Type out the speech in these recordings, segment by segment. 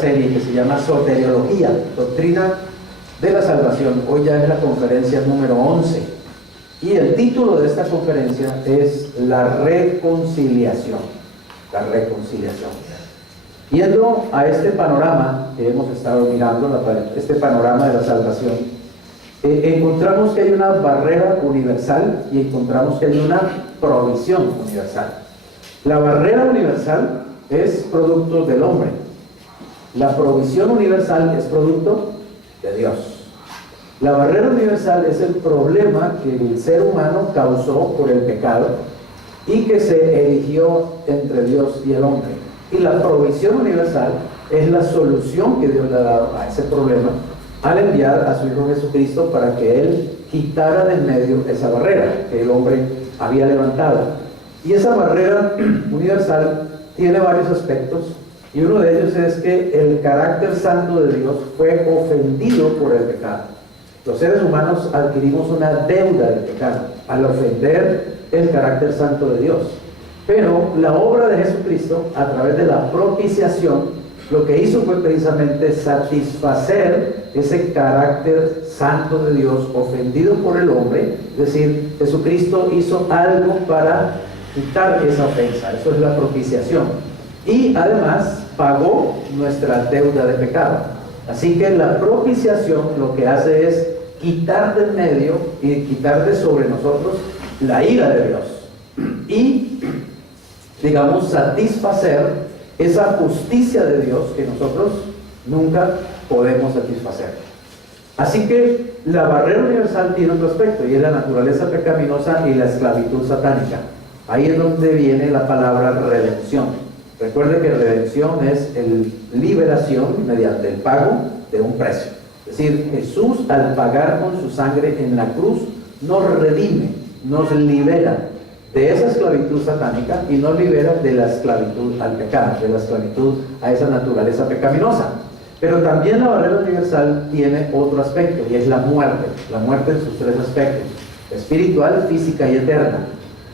serie que se llama Soteriología, Doctrina de la Salvación. Hoy ya es la conferencia número 11 y el título de esta conferencia es La Reconciliación. La reconciliación. Yendo a este panorama que hemos estado mirando, este panorama de la salvación, encontramos que hay una barrera universal y encontramos que hay una provisión universal. La barrera universal es producto del hombre. La provisión universal es producto de Dios. La barrera universal es el problema que el ser humano causó por el pecado y que se erigió entre Dios y el hombre. Y la provisión universal es la solución que Dios le ha dado a ese problema al enviar a su Hijo Jesucristo para que Él quitara de en medio esa barrera que el hombre había levantado. Y esa barrera universal tiene varios aspectos, y uno de ellos es que el carácter santo de Dios fue ofendido por el pecado. Los seres humanos adquirimos una deuda del pecado al ofender el carácter santo de Dios. Pero la obra de Jesucristo, a través de la propiciación, lo que hizo fue precisamente satisfacer ese carácter santo de Dios ofendido por el hombre. Es decir, Jesucristo hizo algo para quitar esa ofensa. Eso es la propiciación. Y además pagó nuestra deuda de pecado. Así que la propiciación lo que hace es quitar de en medio y quitar de sobre nosotros la ira de Dios. Y, digamos, satisfacer esa justicia de Dios que nosotros nunca podemos satisfacer. Así que la barrera universal tiene otro aspecto, y es la naturaleza pecaminosa y la esclavitud satánica. Ahí es donde viene la palabra redención. Recuerde que redención es liberación mediante el pago de un precio. Es decir, Jesús, al pagar con su sangre en la cruz, nos redime, nos libera de esa esclavitud satánica y nos libera de la esclavitud al pecado, de la esclavitud a esa naturaleza pecaminosa. Pero también la barrera universal tiene otro aspecto, y es la muerte en sus tres aspectos: espiritual, física y eterna.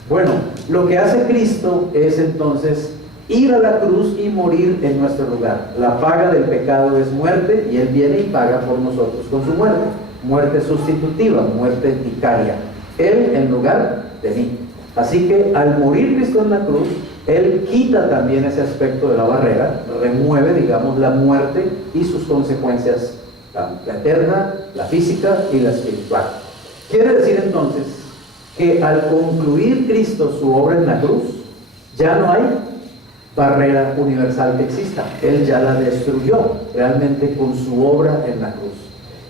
Bueno, lo que hace Cristo es entonces ir a la cruz y morir en nuestro lugar. La paga del pecado es muerte, y Él viene y paga por nosotros con su muerte. Muerte sustitutiva, muerte vicaria. Él en lugar de mí. Así que al morir Cristo en la cruz, Él quita también ese aspecto de la barrera, remueve, digamos, la muerte y sus consecuencias, la eterna, la física y la espiritual. Quiere decir entonces que al concluir Cristo su obra en la cruz, ya no hay barrera universal que exista. Él ya la destruyó realmente con su obra en la cruz.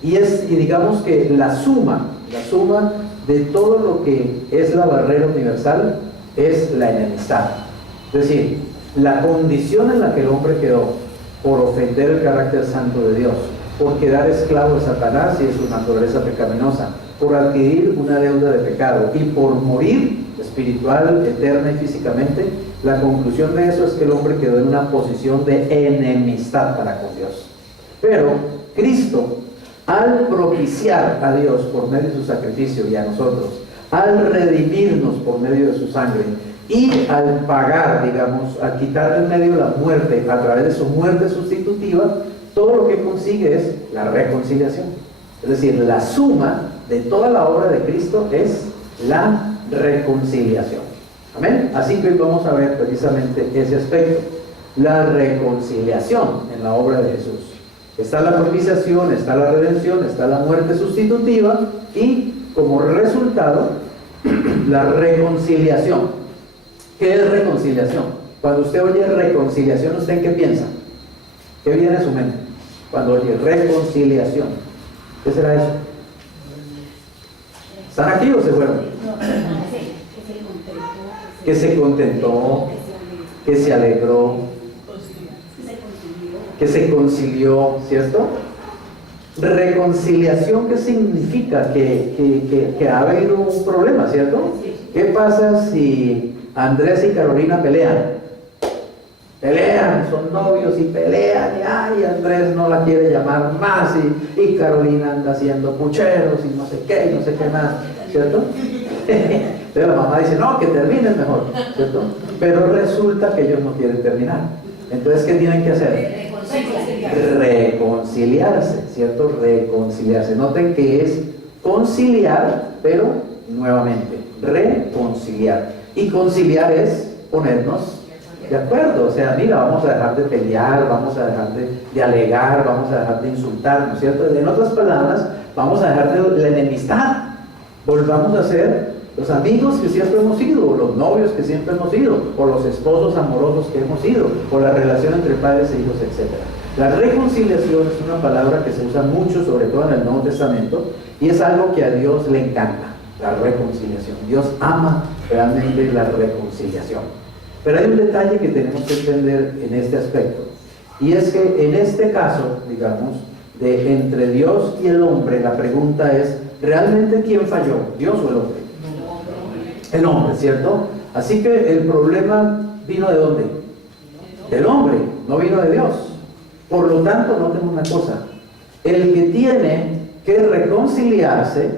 Y digamos que la suma de todo lo que es la barrera universal es la enemistad. Es decir, la condición en la que el hombre quedó por ofender el carácter santo de Dios, por quedar esclavo de Satanás y de su naturaleza pecaminosa, por adquirir una deuda de pecado y por morir espiritual, eterna y físicamente, la conclusión de eso es que el hombre quedó en una posición de enemistad para con Dios. Pero Cristo, al propiciar a Dios por medio de su sacrificio y a nosotros, al redimirnos por medio de su sangre y al pagar, digamos, al quitar del medio la muerte a través de su muerte sustitutiva, todo lo que consigue es la reconciliación. Es decir, la suma de toda la obra de Cristo es la reconciliación. Amén. Así que hoy vamos a ver precisamente ese aspecto, la reconciliación en la obra de Jesús. Está la propiciación, está la redención, está la muerte sustitutiva y como resultado la reconciliación. ¿Qué es reconciliación? Cuando usted oye reconciliación, ¿usted en qué piensa? ¿Qué viene a su mente? Cuando oye reconciliación, ¿qué será eso? ¿Están aquí o se fueron? Que se contentó, que se alegró, que se concilió, ¿cierto? Reconciliación, ¿qué significa? Que ha habido un problema, ¿cierto? ¿Qué pasa si Andrés y Carolina pelean? Pelean, son novios y pelean, y ay, Andrés no la quiere llamar más, y Carolina anda haciendo pucheros y no sé qué más, ¿cierto? Entonces la mamá dice, no, que terminen mejor, ¿cierto? Pero resulta que ellos no quieren terminar. Entonces, ¿qué tienen que hacer? reconciliarse, ¿cierto? Reconciliarse. Noten que es conciliar, pero nuevamente, reconciliar. Y conciliar es ponernos de acuerdo. O sea, mira, vamos a dejar de pelear, vamos a dejar de alegar, vamos a dejar de insultar, ¿no es cierto? En otras palabras, vamos a dejar de la enemistad. Volvamos a ser los amigos que siempre hemos sido, o los novios que siempre hemos sido, o los esposos amorosos que hemos sido, o la relación entre padres e hijos, etc. La reconciliación es una palabra que se usa mucho, sobre todo en el Nuevo Testamento, y es algo que a Dios le encanta, la reconciliación. Dios ama realmente la reconciliación. Pero hay un detalle que tenemos que entender en este aspecto, y es que en este caso, digamos, de entre Dios y el hombre, la pregunta es, ¿realmente quién falló? ¿Dios o el hombre? El hombre, ¿cierto? Así que el problema vino ¿de dónde? Del hombre, no vino de Dios. Por lo tanto, noten una cosa, el que tiene que reconciliarse,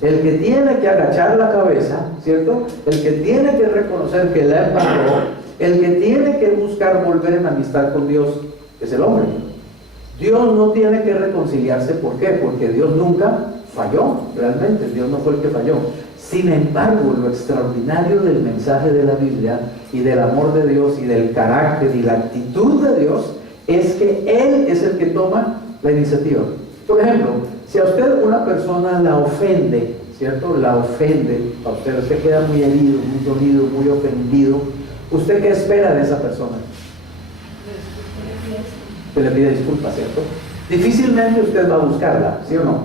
el que tiene que agachar la cabeza, ¿cierto? El que tiene que reconocer que la embarró, el que tiene que buscar volver en amistad con Dios, es el hombre. Dios no tiene que reconciliarse, ¿por qué? Porque Dios nunca falló, realmente, Dios no fue el que falló. Sin embargo, lo extraordinario del mensaje de la Biblia y del amor de Dios y del carácter y la actitud de Dios es que Él es el que toma la iniciativa. Por ejemplo, si a usted una persona la ofende, ¿cierto? La ofende, a usted queda muy herido, muy dolido, muy ofendido, ¿usted qué espera de esa persona? Que le pide disculpas, ¿cierto? Difícilmente usted va a buscarla, ¿sí o no?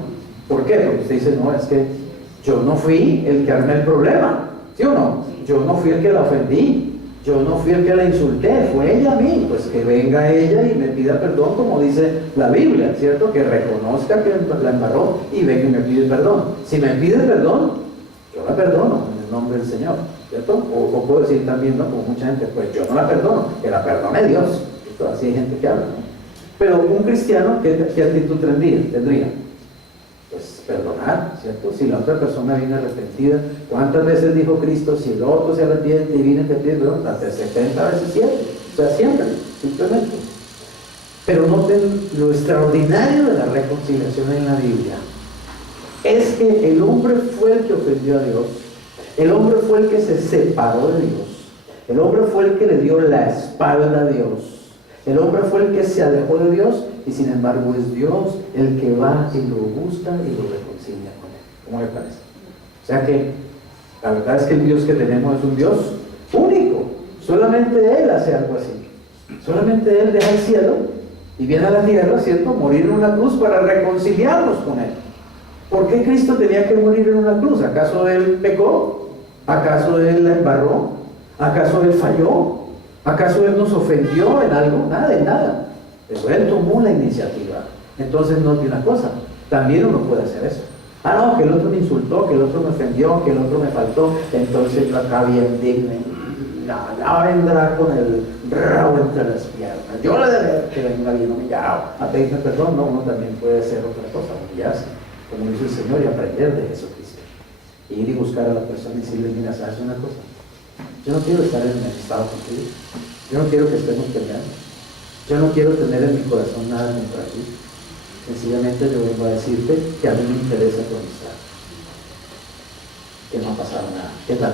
¿Por qué? Porque usted dice, no, es que yo no fui el que armé el problema, ¿sí o no? Yo no fui el que la ofendí, yo no fui el que la insulté, fue ella a mí. Pues que venga ella y me pida perdón, como dice la Biblia, ¿cierto? Que reconozca que la embarró y venga y me pide perdón. Si me pide perdón, yo la perdono en el nombre del Señor, ¿cierto? O puedo decir también, ¿no? Como mucha gente, pues yo no la perdono, que la perdone Dios. ¿Cierto? Así hay gente que habla, ¿no? Pero un cristiano, ¿qué actitud tendría? Pues perdonar, ¿cierto? Si la otra persona viene arrepentida, ¿cuántas veces dijo Cristo, si el otro se arrepiente y viene a pedir perdón? Hasta 70 veces 7, o sea, siempre, simplemente. Pero noten lo extraordinario de la reconciliación en la Biblia, es que el hombre fue el que ofendió a Dios, el hombre fue el que se separó de Dios, el hombre fue el que le dio la espalda a Dios, el hombre fue el que se alejó de Dios, y sin embargo es Dios el que va y lo busca y lo reconcilia con Él. ¿Cómo le parece? O sea que la verdad es que el Dios que tenemos es un Dios único. Solamente Él hace algo así. Solamente Él deja el cielo y viene a la tierra, ¿cierto? Morir en una cruz para reconciliarnos con Él. ¿Por qué Cristo tenía que morir en una cruz? ¿Acaso Él pecó? ¿Acaso Él la embarró? ¿Acaso Él falló? ¿Acaso Él nos ofendió en algo? Nada, de nada. Pero Él tomó la iniciativa. Entonces, note una cosa, también uno puede hacer eso. Ah, no, que el otro me insultó, que el otro me ofendió, que el otro me faltó, entonces yo acá bien digno, ya vendrá con el rabo entre las piernas. Yo le daré que venga bien humillado a pedirme perdón. No, uno también puede hacer otra cosa, humillarse, como dice el Señor, y aprender de Jesucristo. Ir y buscar a la persona y decirle, mira, ¿sabes una cosa? Yo no quiero estar enemistado contigo, yo no quiero que estemos peleando, yo no quiero tener en mi corazón nada contra ti. Sencillamente yo vengo a decirte que a mí me interesa tu amistad, que no ha pasado nada. ¿Qué tal?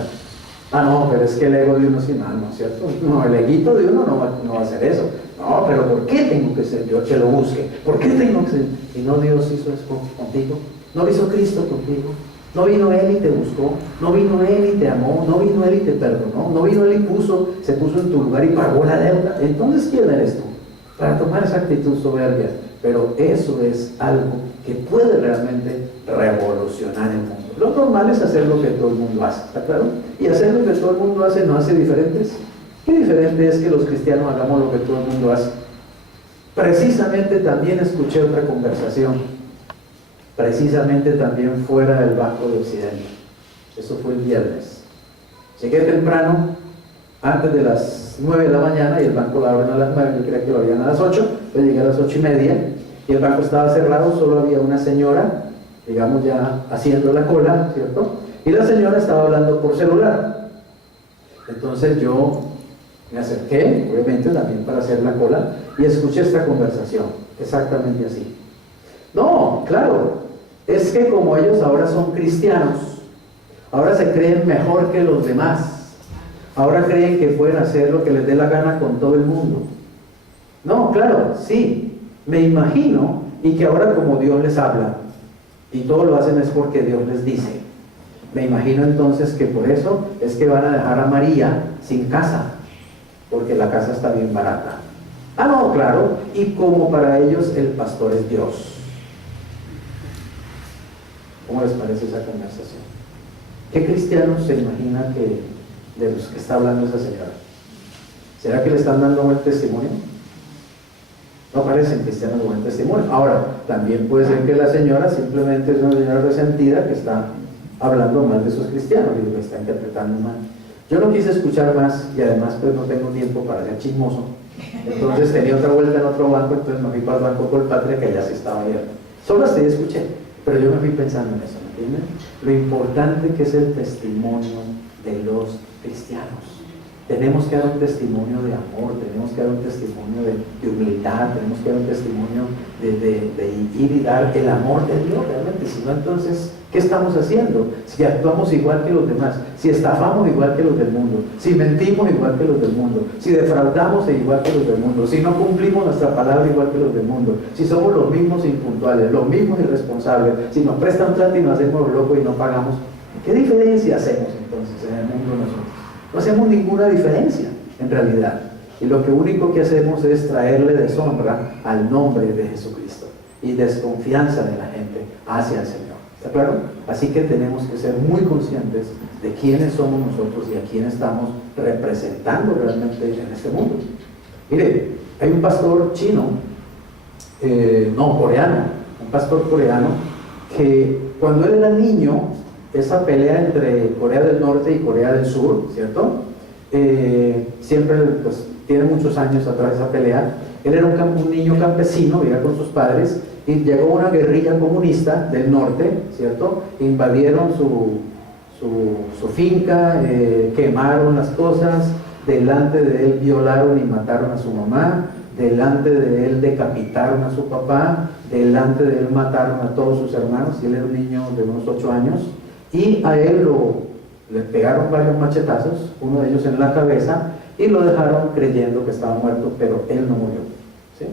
Ah, no, pero es que el ego de uno es mal, ¿no es cierto? No, el eguito de uno no va a hacer eso. No, pero ¿por qué tengo que ser yo que lo busque? ¿Por qué tengo que ser? ¿Y no Dios hizo eso contigo? ¿No lo hizo Cristo contigo? ¿No vino Él y te buscó? ¿No vino Él y te amó? ¿No vino Él y te perdonó? ¿No vino Él y se puso en tu lugar y pagó la deuda? Entonces, ¿quién eres tú para tomar esa actitud soberbia? Pero eso es algo que puede realmente revolucionar el mundo. Lo normal es hacer lo que todo el mundo hace, ¿está claro? Y hacer lo que todo el mundo hace no hace diferentes. ¿Qué diferente es que los cristianos hagamos lo que todo el mundo hace? Precisamente también escuché otra conversación, precisamente también fuera del Banco de Occidente. Eso fue el viernes. Llegué temprano, antes de las 9 de la mañana, y el banco lo abren a las 9, yo creía que lo abrían a las 8, yo llegué a las 8:30, y el banco estaba cerrado, solo había una señora, digamos ya haciendo la cola, ¿cierto? Y la señora estaba hablando por celular. Entonces yo me acerqué, obviamente también para hacer la cola, y escuché esta conversación, exactamente así. No, claro, es que como ellos ahora son cristianos, ahora se creen mejor que los demás, ahora creen que pueden hacer lo que les dé la gana con todo el mundo. No, claro, sí, me imagino, y que ahora como Dios les habla, y todo lo hacen es porque Dios les dice. Me imagino entonces que por eso es que van a dejar a María sin casa, porque la casa está bien barata. Ah, no, claro, y como para ellos el pastor es Dios. ¿Cómo les parece esa conversación? ¿Qué cristianos se imagina que de los que está hablando esa señora? ¿Será que le están dando buen testimonio? No parecen cristianos de buen testimonio. Ahora, también puede ser que la señora simplemente es una señora resentida que está hablando mal de esos cristianos y lo está interpretando mal. Yo no quise escuchar más y además pues no tengo tiempo para ser chismoso. Entonces tenía otra vuelta en otro banco, entonces me fui para el banco Colpatria, que allá sí estaba abierto. Solo hasta ahí escuché, pero yo me fui pensando en eso, ¿me entienden? Lo importante que es el testimonio de los cristianos. Tenemos que dar un testimonio de amor, tenemos que dar un testimonio de humildad, tenemos que dar un testimonio de ir y dar el amor de Dios realmente. Si no, entonces, ¿qué estamos haciendo? Si actuamos igual que los demás, si estafamos igual que los del mundo, si mentimos igual que los del mundo, si defraudamos igual que los del mundo, si no cumplimos nuestra palabra igual que los del mundo, si somos los mismos impuntuales, los mismos irresponsables, si nos prestan plata y nos hacemos locos y no pagamos, ¿qué diferencia hacemos entonces en el mundo nosotros? No hacemos ninguna diferencia en realidad, y lo único que hacemos es traerle deshonra al nombre de Jesucristo y desconfianza de la gente hacia el Señor. ¿De acuerdo? Así que tenemos que ser muy conscientes de quiénes somos nosotros y a quién estamos representando realmente en este mundo. Mire, hay un pastor chino, coreano, un pastor coreano, que cuando él era niño, esa pelea entre Corea del Norte y Corea del Sur, ¿cierto? Siempre, pues, tiene muchos años atrás esa pelea. Él era un niño campesino, vivía con sus padres, y llegó una guerrilla comunista del norte, ¿cierto? Invadieron su finca, quemaron las cosas, delante de él violaron y mataron a su mamá, delante de él decapitaron a su papá, delante de él mataron a todos sus hermanos, y él era un niño de unos 8 años, y a él le pegaron varios machetazos, uno de ellos en la cabeza, y lo dejaron creyendo que estaba muerto, pero él no murió, ¿sí?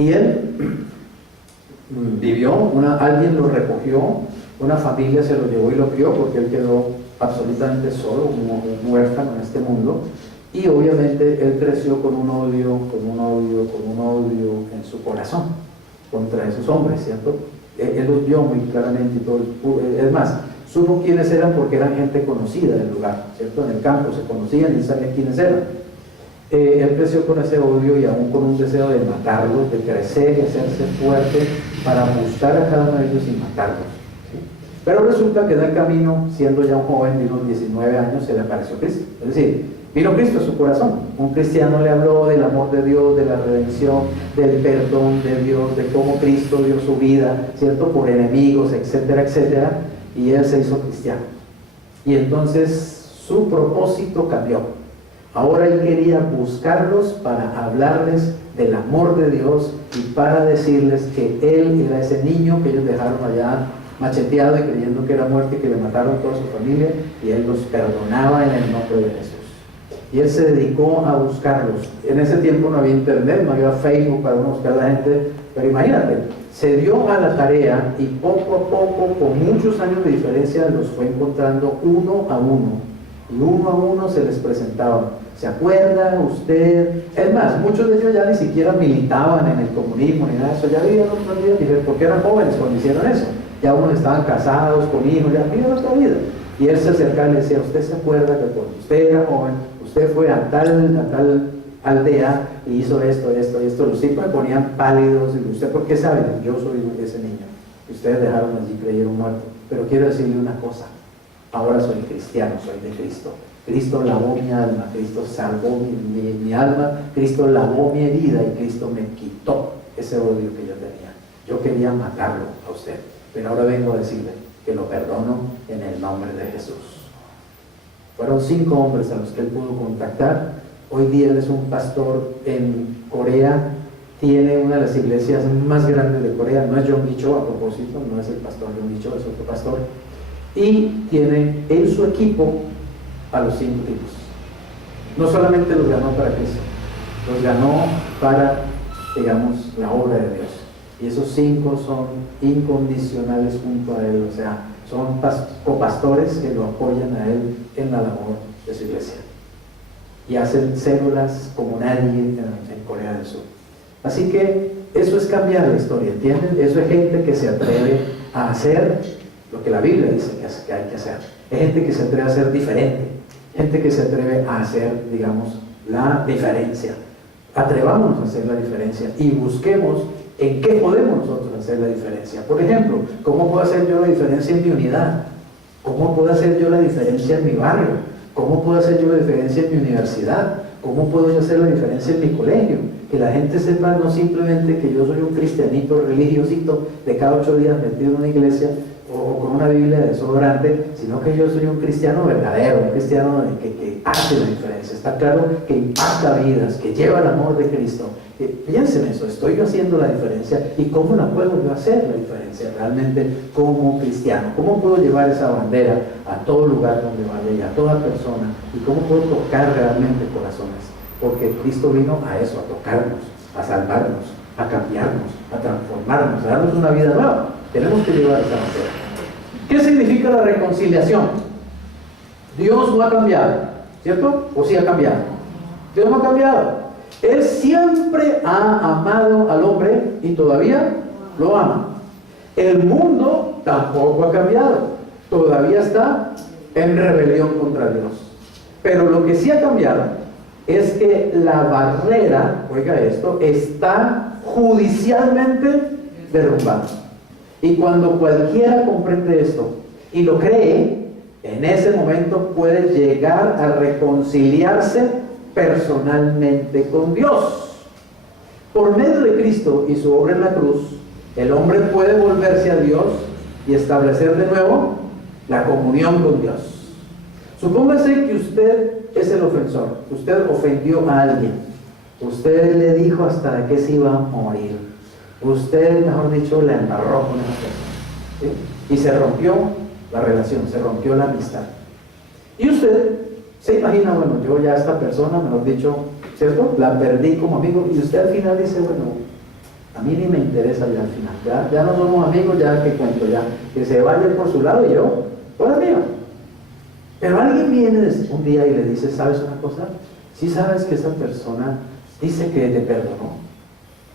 Y él vivió, alguien lo recogió, una familia se lo llevó y lo crió, porque él quedó absolutamente solo, un huérfano en este mundo, y obviamente él creció con un odio en su corazón contra esos hombres, ¿cierto? Él los vio muy claramente y todo. Es más, supo quiénes eran porque eran gente conocida del lugar, ¿cierto? En el campo se conocían y sabían quiénes eran. Él creció con ese odio y aún con un deseo de matarlos, de crecer y hacerse fuerte para buscar a cada uno de ellos y matarlos, ¿sí? Pero resulta que en el camino, siendo ya un joven de unos 19 años, se le apareció Cristo. Es decir, vino Cristo a su corazón. Un cristiano le habló del amor de Dios, de la redención, del perdón de Dios, de cómo Cristo dio su vida, ¿cierto? Por enemigos, etcétera, etcétera. Y él se hizo cristiano. Y entonces su propósito cambió. Ahora él quería buscarlos para hablarles del amor de Dios y para decirles que él era ese niño que ellos dejaron allá macheteado y creyendo que era muerto y que le mataron a toda su familia, y él los perdonaba en el nombre de Jesús. Y él se dedicó a buscarlos. En ese tiempo no había internet, no había Facebook para uno buscar a la gente, pero imagínate, se dio a la tarea y poco a poco, con muchos años de diferencia, los fue encontrando uno a uno. Y uno a uno se les presentaba. ¿Se acuerda usted? Es más, muchos de ellos ya ni siquiera militaban en el comunismo ni nada de eso, ya vivían otra vida, porque eran jóvenes cuando hicieron eso. Ya unos estaban casados, con hijos, ya vivían otra vida. Y él se acercaba y le decía, ¿usted se acuerda que cuando usted era joven, usted fue a tal aldea y hizo esto? Los tipos me ponían pálidos, y usted, ¿por qué sabe? Yo soy ese niño. Y ustedes dejaron allí, creyeron muerto. Pero quiero decirle una cosa, ahora soy cristiano, soy de Cristo. Cristo lavó mi alma, Cristo salvó mi alma, Cristo lavó mi herida y Cristo me quitó ese odio que yo tenía. Yo quería matarlo a usted, pero ahora vengo a decirle que lo perdono en el nombre de Jesús. Fueron 5 hombres a los que él pudo contactar. Hoy día él es un pastor en Corea tiene una de las iglesias más grandes de Corea. No es John Cho, a propósito, no es el pastor John Cho, es otro pastor. Y tiene en su equipo a los 5 tipos. No solamente los ganó para Cristo, los ganó para, digamos, la obra de Dios. Y esos 5 son incondicionales junto a él, o sea, son copastores que lo apoyan a él en la labor de su iglesia. Y hacen células como nadie en Corea del Sur. Así que eso es cambiar la historia, ¿entienden? Eso es gente que se atreve a hacer lo que la Biblia dice que hay que hacer. Es gente que se atreve a ser diferente, gente que se atreve a hacer, digamos, la diferencia. Atrevámonos a hacer la diferencia y busquemos en qué podemos nosotros hacer la diferencia. Por ejemplo, ¿cómo puedo hacer yo la diferencia en mi unidad? ¿Cómo puedo hacer yo la diferencia en mi barrio? ¿Cómo puedo hacer yo la diferencia en mi universidad? ¿Cómo puedo yo hacer la diferencia en mi colegio? Que la gente sepa no simplemente que yo soy un cristianito religiosito de cada 8 días metido en una iglesia o con una Biblia de desodorante, sino que yo soy un cristiano verdadero, un cristiano que hace la diferencia. Está claro que impacta vidas, que lleva el amor de Cristo. Piensen en eso, estoy yo haciendo la diferencia y cómo la puedo yo hacer la diferencia realmente como cristiano. ¿Cómo puedo llevar esa bandera a todo lugar donde vaya y a toda persona? ¿Y cómo puedo tocar realmente corazones? Porque Cristo vino a eso, a tocarnos, a salvarnos, a cambiarnos, a transformarnos, a darnos una vida nueva. Tenemos que llevar esa bandera. ¿Qué significa la reconciliación? Dios no ha cambiado, ¿cierto? ¿O sí ha cambiado? Dios no ha cambiado. Él siempre ha amado al hombre y todavía lo ama. El mundo tampoco ha cambiado. Todavía está en rebelión contra Dios. Pero lo que sí ha cambiado es que la barrera, oiga esto, está judicialmente derrumbada. Y cuando cualquiera comprende esto y lo cree, en ese momento puede llegar a reconciliarse personalmente con Dios. Por medio de Cristo y su obra en la cruz, el hombre puede volverse a Dios y establecer de nuevo la comunión con Dios. Supóngase que usted es el ofensor, usted ofendió a alguien, usted le dijo hasta que se iba a morir, usted, mejor dicho, la embarró con esa persona, ¿sí? Y se rompió la relación, se rompió la amistad. Y usted se imagina, bueno, yo ya a esta persona, mejor dicho, ¿cierto? La perdí como amigo, y usted al final dice, bueno, a mí ni me interesa ya al final, ya no somos amigos, ya que cuento, ya, que se vaya por su lado y yo, por el mío. Pero alguien viene un día y le dice, ¿sabes una cosa? ¿Sí sabes que esa persona dice que te perdonó?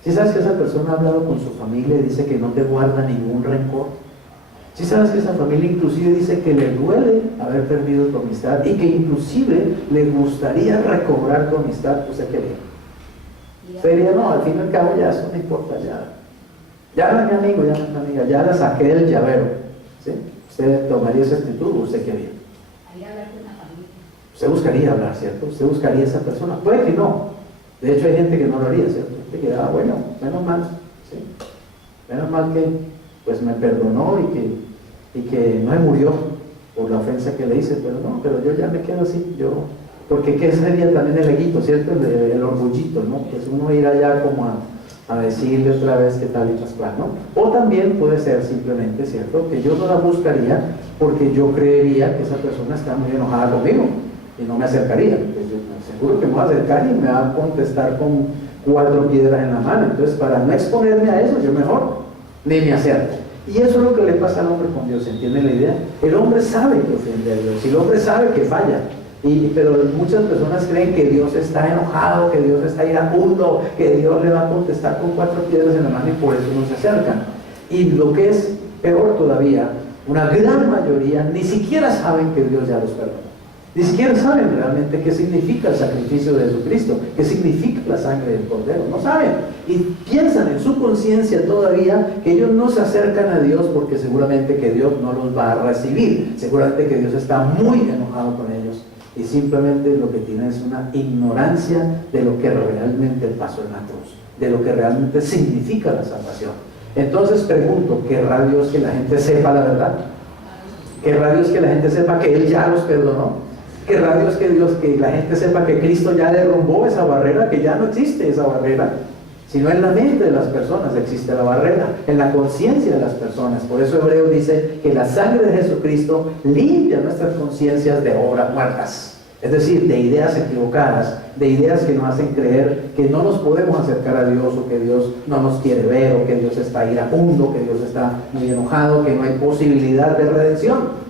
¿Sí sabes que esa persona ha hablado con su familia y dice que no te guarda ningún rencor? ¿Sí sabes que esa familia inclusive dice que le duele haber perdido tu amistad y que inclusive le gustaría recobrar tu amistad? ¿Usted qué diría? Usted diría, no, al fin y al cabo ya eso no importa, ya no es mi amigo, ya no es mi amiga, ya la saqué del llavero, ¿sí? ¿Usted tomaría esa actitud o usted qué haría? Usted buscaría hablar, ¿cierto? Usted buscaría a esa persona. Puede que no. De hecho hay gente que no lo haría, ¿cierto? Gente que, bueno, menos mal, ¿sí? Menos mal que pues me perdonó y que no me murió por la ofensa que le hice, pero yo ya me quedo así, porque ¿qué sería también el eguito, ¿cierto? El orgullito, ¿no? Pues uno ir allá como a decirle otra vez qué tal y pascual, ¿no? O también puede ser simplemente, ¿cierto? Que yo no la buscaría porque yo creería que esa persona está muy enojada conmigo y no me acercaría. Pues yo seguro que me voy a acercar y me va a contestar con 4 piedras en la mano. Entonces, para no exponerme a eso, yo mejor ni me acerco. Y eso es lo que le pasa al hombre con Dios, ¿entiende la idea? El hombre sabe que ofende a Dios, y el hombre sabe que falla, pero muchas personas creen que Dios está enojado, que Dios está iracundo, que Dios le va a contestar con 4 piedras en la mano y por eso no se acercan. Y lo que es peor todavía, una gran mayoría ni siquiera saben que Dios ya los perdonó. Ni siquiera saben realmente qué significa el sacrificio de Jesucristo, qué significa la sangre del Cordero. No saben. Y piensan en su conciencia todavía que ellos no se acercan a Dios porque seguramente que Dios no los va a recibir. Seguramente que Dios está muy enojado con ellos. Y simplemente lo que tienen es una ignorancia de lo que realmente pasó en la cruz, de lo que realmente significa la salvación. Entonces pregunto, ¿querrá Dios que la gente sepa la verdad? ¿Querrá Dios que la gente sepa que Él ya los perdonó? ¿Querrá Dios que la gente sepa que Cristo ya derrumbó esa barrera, que ya no existe esa barrera? sino en la mente de las personas existe la barrera, en la conciencia de las personas. Por eso Hebreos dice que la sangre de Jesucristo limpia nuestras conciencias de obras muertas. Es decir, de ideas equivocadas, de ideas que nos hacen creer que no nos podemos acercar a Dios, o que Dios no nos quiere ver, o que Dios está iracundo, que Dios está muy enojado, que no hay posibilidad de redención.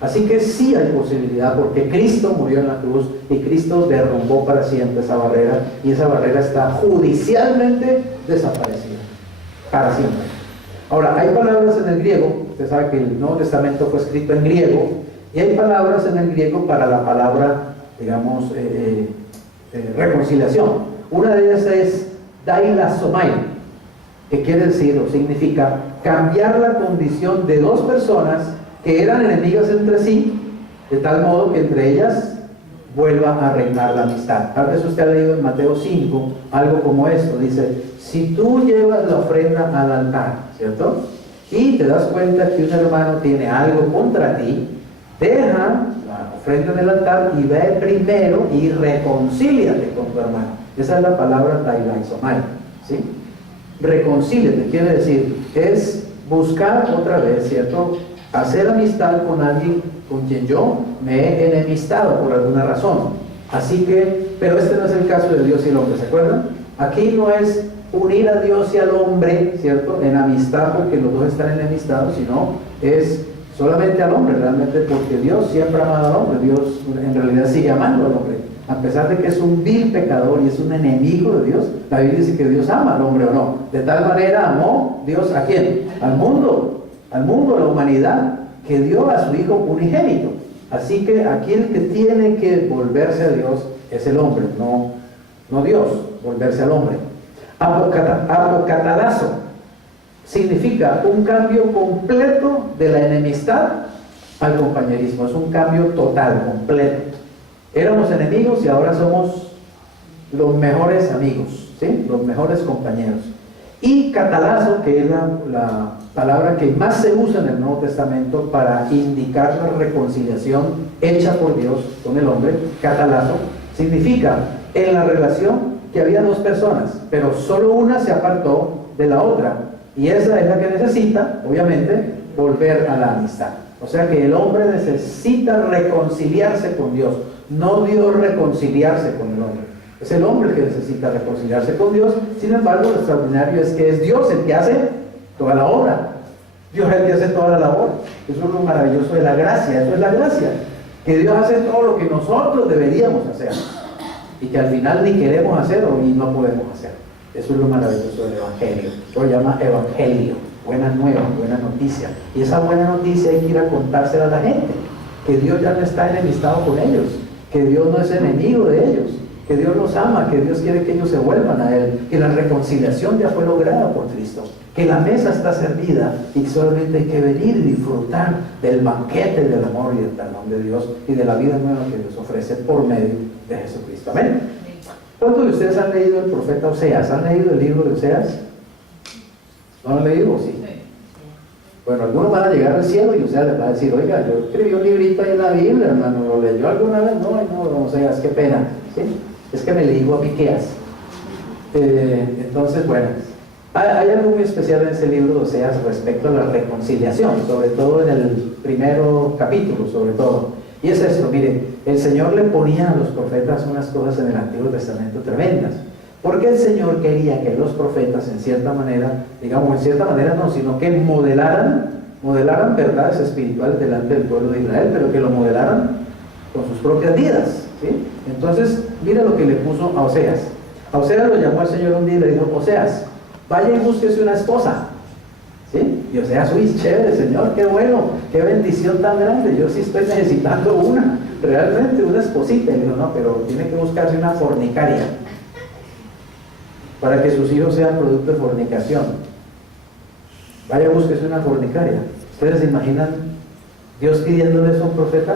Así que sí hay posibilidad, porque Cristo murió en la cruz y Cristo derrumbó para siempre esa barrera, y esa barrera está judicialmente desaparecida para siempre. Ahora, hay palabras en el griego, usted sabe que el Nuevo Testamento fue escrito en griego, y hay palabras en el griego para la palabra, digamos, reconciliación. Una de ellas es dailazomai, que quiere decir o significa cambiar la condición de dos personas que eran enemigas entre sí, de tal modo que entre ellas vuelva a reinar la amistad. Tal vez usted ha leído en Mateo 5 algo como esto, dice: si tú llevas la ofrenda al altar, ¿cierto?, y te das cuenta que un hermano tiene algo contra ti, deja la ofrenda en el altar y ve primero y reconcíliate con tu hermano. Esa es la palabra dailazomai, ¿sí? Reconcíliate quiere decir, es buscar otra vez, ¿cierto?, hacer amistad con alguien con quien yo me he enemistado por alguna razón. Así que, pero este no es el caso de Dios y el hombre, ¿se acuerdan? Aquí no es unir a Dios y al hombre, ¿cierto?, en amistad porque los dos están enemistados, sino es solamente al hombre, realmente, porque Dios siempre ha amado al hombre. Dios en realidad sigue amando al hombre, a pesar de que es un vil pecador y es un enemigo de Dios. La Biblia dice que Dios ama al hombre, ¿o no? De tal manera amó Dios ¿a quién? Al mundo, a la humanidad, que dio a su Hijo unigénito. Así que aquí el que tiene que volverse a Dios es el hombre, no Dios, volverse al hombre. Apocatalazo significa un cambio completo de la enemistad al compañerismo. Es un cambio total, completo. Éramos enemigos y ahora somos los mejores amigos, ¿sí?, los mejores compañeros. Y catalazo, que es la palabra que más se usa en el Nuevo Testamento para indicar la reconciliación hecha por Dios con el hombre, catalazo, significa en la relación que había dos personas, pero solo una se apartó de la otra, y esa es la que necesita, obviamente, volver a la amistad. O sea que el hombre necesita reconciliarse con Dios, no Dios reconciliarse con el hombre. Es el hombre el que necesita reconciliarse con Dios. Sin embargo, lo extraordinario es que es Dios el que hace toda la obra. Dios es el que hace toda la labor. Eso es lo maravilloso de la gracia. Eso es la gracia, que Dios hace todo lo que nosotros deberíamos hacer y que al final ni queremos hacer y no podemos hacer. Eso es lo maravilloso del Evangelio. Lo llama Evangelio, buena nueva, buena noticia. Y esa buena noticia hay que ir a contársela a la gente, que Dios ya no está enemistado con ellos, que Dios no es enemigo de ellos, que Dios los ama, que Dios quiere que ellos se vuelvan a Él, que la reconciliación ya fue lograda por Cristo, que la mesa está servida y solamente hay que venir y disfrutar del banquete del amor y del perdón de Dios y de la vida nueva que Dios ofrece por medio de Jesucristo. Amén. ¿Cuántos de ustedes han leído el profeta Oseas? ¿Han leído el libro de Oseas? ¿No lo han leído? Sí. Bueno, algunos van a llegar al cielo y Oseas les va a decir: oiga, yo escribí un librito ahí en la Biblia, hermano, ¿lo leyó alguna vez? No, Oseas, qué pena, ¿sí? Es que me leí a Miqueas. Entonces, bueno, hay algo muy especial en ese libro de Oseas respecto a la reconciliación, sobre todo en el primero capítulo, sobre todo. Y es esto, miren, el Señor le ponía a los profetas unas cosas en el Antiguo Testamento tremendas, porque el Señor quería que los profetas, en cierta manera, digamos, en cierta manera no, sino que modelaran verdades espirituales delante del pueblo de Israel, pero que lo modelaran con sus propias vidas, ¿sí? Entonces, mira lo que le puso a Oseas. A Oseas lo llamó el Señor un día y le dijo: Oseas, vaya y búsquese una esposa, ¿sí? Y Oseas: uy, chévere, Señor, qué bueno, qué bendición tan grande, yo sí estoy necesitando realmente una esposita. Y le dijo: no, pero tiene que buscarse una fornicaria para que sus hijos sean producto de fornicación. Vaya, búsquese una fornicaria. ¿Ustedes se imaginan Dios pidiéndole eso a un profeta?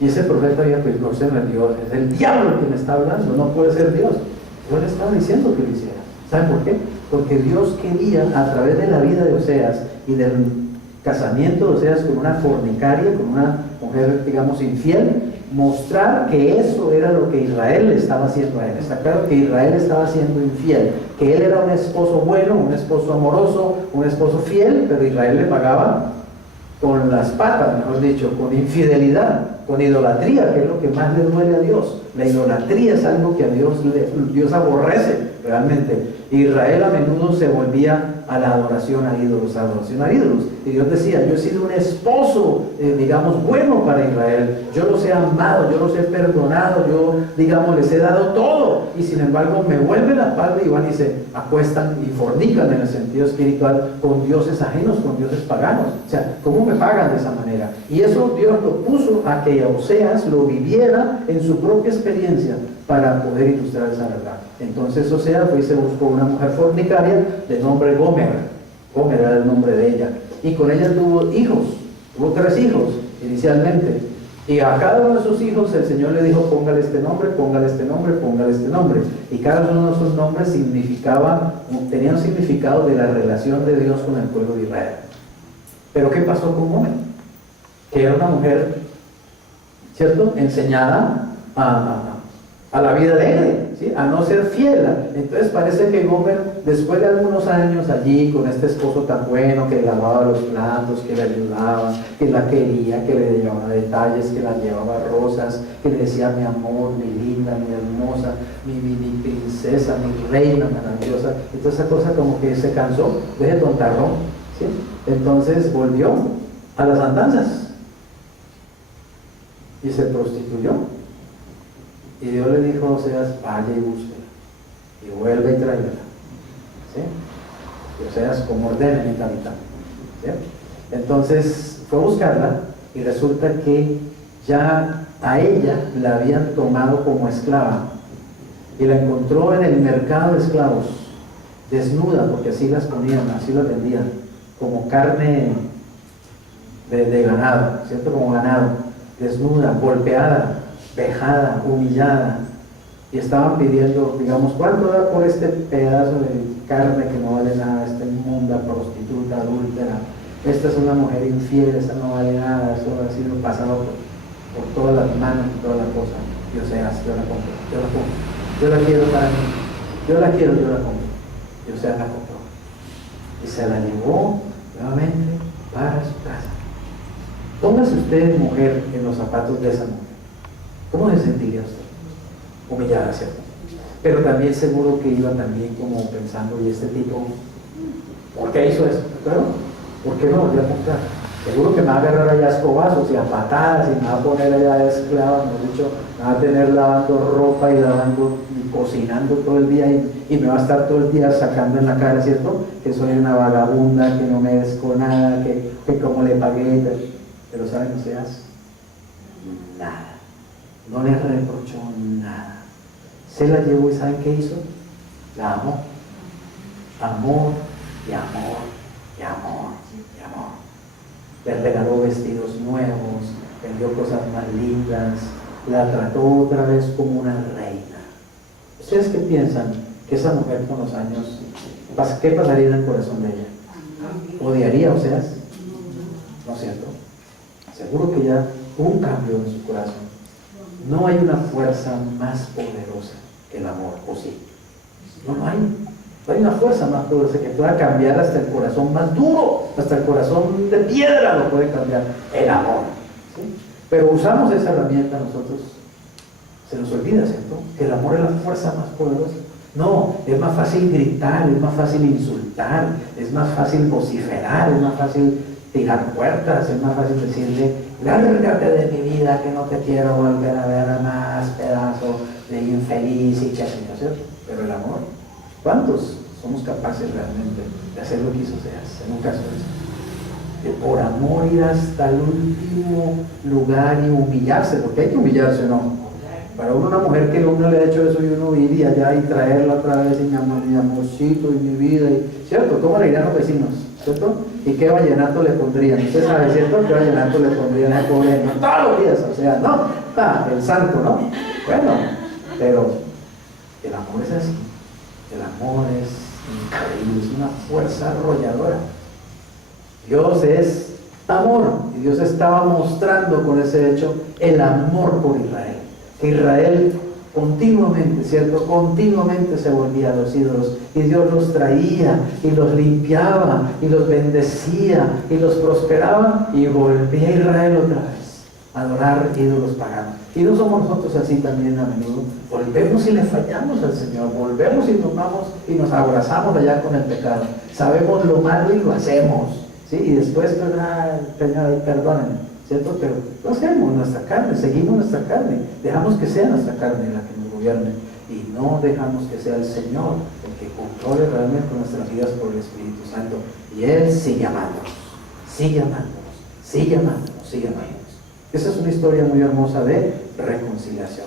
Y ese profeta había pues, no sé, Dios, es el diablo que me está hablando, no puede ser Dios. Dios le estaba diciendo que lo hiciera. ¿Saben por qué? Porque Dios quería, a través de la vida de Oseas y del casamiento de Oseas con una fornicaria, con una mujer, digamos, infiel, mostrar que eso era lo que Israel le estaba haciendo a él. Está claro que Israel estaba siendo infiel, que él era un esposo bueno, un esposo amoroso, un esposo fiel, pero Israel le pagaba con las patas, mejor dicho, con infidelidad, con idolatría, que es lo que más le duele a Dios. La idolatría es algo que a Dios aborrece realmente. Israel a menudo se volvía a la adoración a ídolos, y Dios decía: yo he sido un esposo, digamos, bueno para Israel, yo los he amado, yo los he perdonado, yo, digamos, les he dado todo, y sin embargo me vuelven la espalda y van y se acuestan y fornican en el sentido espiritual con dioses ajenos, con dioses paganos. O sea, ¿cómo me pagan de esa manera? Y eso Dios lo puso a que Oseas lo viviera en su propia experiencia para poder ilustrar esa verdad. Entonces Oseas fue y se buscó una mujer fornicaria de nombre Gomer. Gomer era el nombre de ella, y con ella tuvo hijos, tuvo 3 hijos inicialmente, y a cada uno de sus hijos el Señor le dijo: póngale este nombre, póngale este nombre, póngale este nombre, y cada uno de esos nombres tenía un significado de la relación de Dios con el pueblo de Israel. Pero ¿qué pasó con Gomer? Que era una mujer, ¿cierto?, enseñada a la vida alegre, ¿sí?, a no ser fiel. Entonces parece que Gomer, después de algunos años allí con este esposo tan bueno, que lavaba los platos, que le ayudaba, que la quería, que le llevaba detalles, que la llevaba rosas, que le decía: mi amor, mi linda, mi hermosa, mi princesa, mi reina maravillosa, y toda esa cosa, como que se cansó de ese tontarrón, ¿sí? Entonces volvió a las andanzas y se prostituyó. Y Dios le dijo a Oseas: vaya y búsquela, y vuelve y tráigala, ¿sí? Y Oseas, como ordena mi capitán, ¿sí? Entonces fue a buscarla, y resulta que ya a ella la habían tomado como esclava, y la encontró en el mercado de esclavos, desnuda, porque así las ponían, así las vendían, como carne de ganado, ¿cierto? Como ganado, desnuda, golpeada, vejada, humillada, y estaban pidiendo, digamos: ¿cuánto da por este pedazo de carne que no vale nada, esta inmunda, prostituta, adúltera? Esta es una mujer infiel, esta no vale nada, eso ha sido pasado por todas las manos y toda la cosa. Y Oseas: yo la compro, yo la quiero para mí, yo la quiero, yo la compro. Y Oseas la compró, y se la llevó nuevamente para su casa. Póngase usted, mujer, en los zapatos de esa mujer. ¿Cómo se sentiría usted? Humillada, ¿cierto? Pero también seguro que iba también como pensando: ¿y este tipo por qué hizo eso? ¿Claro? ¿Por qué me volvió a comprar? Seguro que me va a agarrar allá a escobazos y a patadas, y me va a poner allá de esclava, mejor dicho, me va a tener lavando ropa y lavando y cocinando todo el día, y me va a estar todo el día sacando en la cara, ¿cierto?, que soy una vagabunda, que no merezco nada, que como le pagué. Pero ¿saben qué se hace? Nada. No le reprochó nada. Se la llevó, y ¿saben qué hizo? La amó. Amor y amor y amor y amor. Le regaló vestidos nuevos, le dio cosas más lindas, la trató otra vez como una reina. ¿Ustedes qué piensan? Que esa mujer con los años, ¿qué pasaría en el corazón de ella? ¿Odiaría a Oseas? ¿No es cierto? Seguro que ya hubo un cambio en su corazón. No hay una fuerza más poderosa que el amor, ¿o sí? No hay. No hay una fuerza más poderosa que pueda cambiar hasta el corazón más duro, hasta el corazón de piedra lo puede cambiar, el amor, ¿sí? Pero usamos esa herramienta nosotros, se nos olvida, ¿cierto?, que el amor es la fuerza más poderosa. No, es más fácil gritar, es más fácil insultar, es más fácil vociferar, es más fácil tirar puertas, es más fácil decirle: lárgate de mi vida, que no te quiero volver a ver más, pedazo de infeliz y chasquilla, ¿cierto? Pero el amor, ¿cuántos somos capaces realmente de hacer lo que hizo Oseas en un caso de eso? De por amor ir hasta el último lugar y humillarse, porque hay que humillarse, ¿no? Para una mujer que uno le ha hecho eso, y uno ir y allá y traerla otra vez, y mi amorcito y mi vida, y, ¿cierto? ¿Cómo le dirían los vecinos? ¿Cierto? ¿Y qué vallenato le pondrían? ¿Usted sabe, cierto? ¿Qué vallenato le pondrían a pobre? Todos los días, o sea, ¿no? El santo, ¿no? Bueno, pero el amor es así. El amor es increíble, es una fuerza arrolladora. Dios es amor. Y Dios estaba mostrando con ese hecho el amor por Israel. Que Israel continuamente, ¿cierto? Continuamente se volvía a los ídolos. Y Dios los traía y los limpiaba y los bendecía y los prosperaba y volvía a Israel otra vez a adorar ídolos paganos. Y no somos nosotros así también a menudo. Volvemos y le fallamos al Señor. Volvemos y tomamos y nos abrazamos allá con el pecado. Sabemos lo malo y lo hacemos. ¿Sí? Y después, Señor, perdónenme, ¿cierto? Pero lo hacemos, nuestra carne, seguimos nuestra carne. Dejamos que sea nuestra carne la que nos gobierne. Y no dejamos que sea el Señor el que controle realmente nuestras vidas por el Espíritu Santo. Y Él sigue amándonos, sigue amándonos, sigue amándonos, sigue amándonos. Esa es una historia muy hermosa de reconciliación.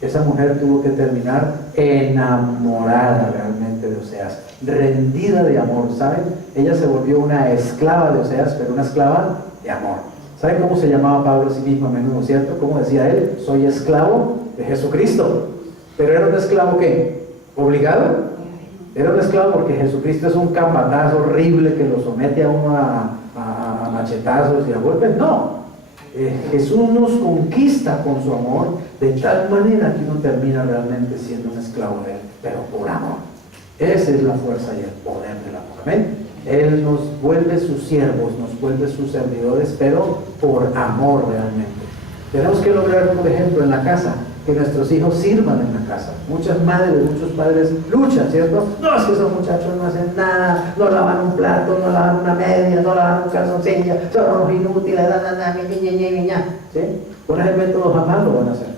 Esa mujer tuvo que terminar enamorada realmente de Oseas, rendida de amor, ¿saben? Ella se volvió una esclava de Oseas, pero una esclava de amor. ¿Saben cómo se llamaba Pablo a sí mismo a menudo, cierto? ¿Cómo decía él? Soy esclavo de Jesucristo. ¿Pero era un esclavo qué? ¿Obligado? Era un esclavo porque Jesucristo es un capataz horrible que lo somete a uno a machetazos y a golpes. No. Jesús nos conquista con su amor de tal manera que uno termina realmente siendo un esclavo de Él, pero por amor. Esa es la fuerza y el poder del amor. Amén. Él nos vuelve sus siervos, nos vuelve sus servidores, pero por amor realmente. Tenemos que lograr, por ejemplo, en la casa, que nuestros hijos sirvan en la casa. Muchas madres, muchos padres luchan, ¿cierto? No, es que esos muchachos no hacen nada, no lavan un plato, no lavan una media, no lavan un calzoncillo, son unos inútiles, ¿sí? Con ese método jamás lo van a hacer.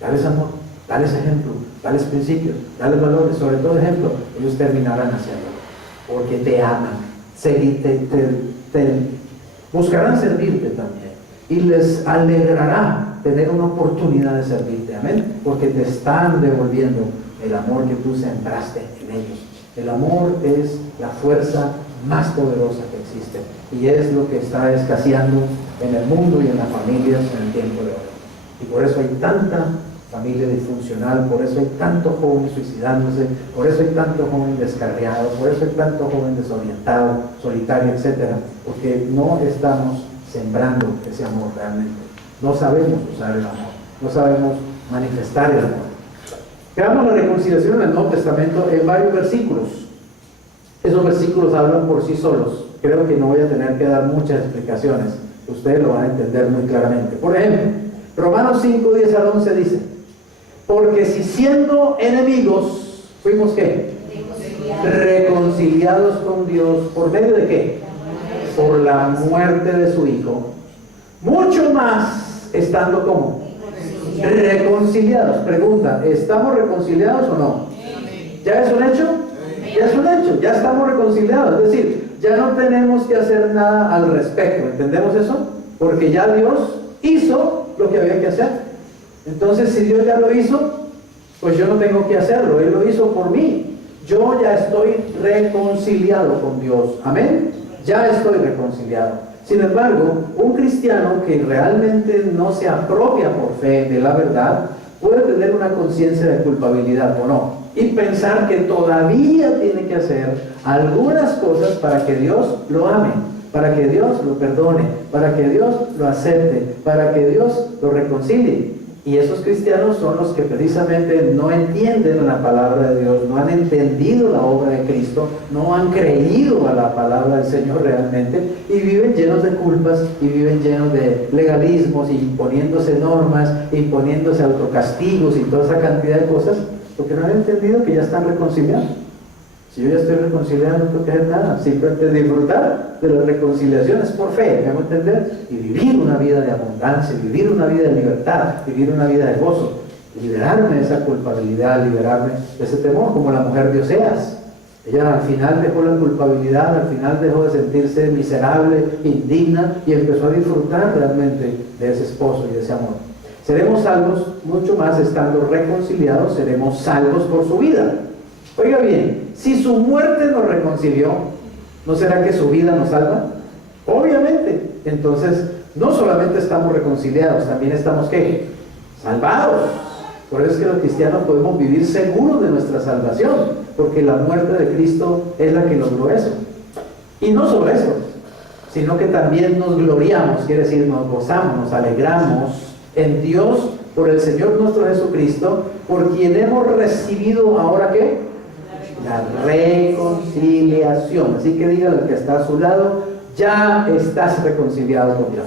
Dales amor, dales ejemplo, dales principios, dales valores, sobre todo ejemplo, ellos terminarán haciéndolo, porque te aman, te buscarán servirte también, y les alegrará tener una oportunidad de servirte, amén, porque te están devolviendo el amor que tú sembraste en ellos. El amor es la fuerza más poderosa que existe y es lo que está escaseando en el mundo y en las familias en el tiempo de hoy. Y por eso hay tanta familia disfuncional, por eso hay tanto joven suicidándose, por eso hay tanto joven descarriado, por eso hay tanto joven desorientado, solitario, etc. Porque no estamos sembrando ese amor realmente. No sabemos usar el amor, no sabemos manifestar el amor. Veamos la reconciliación en el Nuevo Testamento en varios versículos. Esos versículos hablan por sí solos. Creo que no voy a tener que dar muchas explicaciones. Ustedes lo van a entender muy claramente. Por ejemplo, Romanos 5, 10 al 11 dice: porque si siendo enemigos, fuimos ¿qué? Reconciliados con Dios. ¿Por medio de qué? Por la muerte de su Hijo. Mucho más estando como reconciliados. Pregunta, ¿estamos reconciliados o no? ¿Ya es un hecho? Ya es un hecho, ya estamos reconciliados. Es decir, ya no tenemos que hacer nada al respecto. ¿Entendemos eso? Porque ya Dios hizo lo que había que hacer. Entonces, si Dios ya lo hizo, pues yo no tengo que hacerlo. Él lo hizo por mí. Yo ya estoy reconciliado con Dios. Amén. Ya estoy reconciliado. Sin embargo, un cristiano que realmente no se apropia por fe de la verdad puede tener una conciencia de culpabilidad o no, y pensar que todavía tiene que hacer algunas cosas para que Dios lo ame, para que Dios lo perdone, para que Dios lo acepte, para que Dios lo reconcilie. Y esos cristianos son los que precisamente no entienden la palabra de Dios, no han entendido la obra de Cristo, no han creído a la palabra del Señor realmente, y viven llenos de culpas, y viven llenos de legalismos, y imponiéndose normas, imponiéndose autocastigos y toda esa cantidad de cosas, porque no han entendido que ya están reconciliados. Si yo ya estoy reconciliado, no tengo que hacer nada, simplemente disfrutar de las reconciliaciones por fe, ¿me hago entender? Y vivir una vida de abundancia, vivir una vida de libertad, vivir una vida de gozo, liberarme de esa culpabilidad, liberarme de ese temor, como la mujer de Oseas. Ella al final dejó la culpabilidad, al final dejó de sentirse miserable, indigna, y empezó a disfrutar realmente de ese esposo y de ese amor. Seremos salvos mucho más estando reconciliados, seremos salvos por su vida. Oiga bien, si su muerte nos reconcilió, ¿no será que su vida nos salva? Obviamente. Entonces, no solamente estamos reconciliados, también estamos ¿qué? Salvados. Por eso es que los cristianos podemos vivir seguros de nuestra salvación, porque la muerte de Cristo es la que logró eso. Y no solo eso, sino que también nos gloriamos, quiere decir, nos gozamos, nos alegramos en Dios por el Señor nuestro Jesucristo, por quien hemos recibido ahora ¿qué? La reconciliación. Así que diga al que está a su lado, ya estás reconciliado con Dios.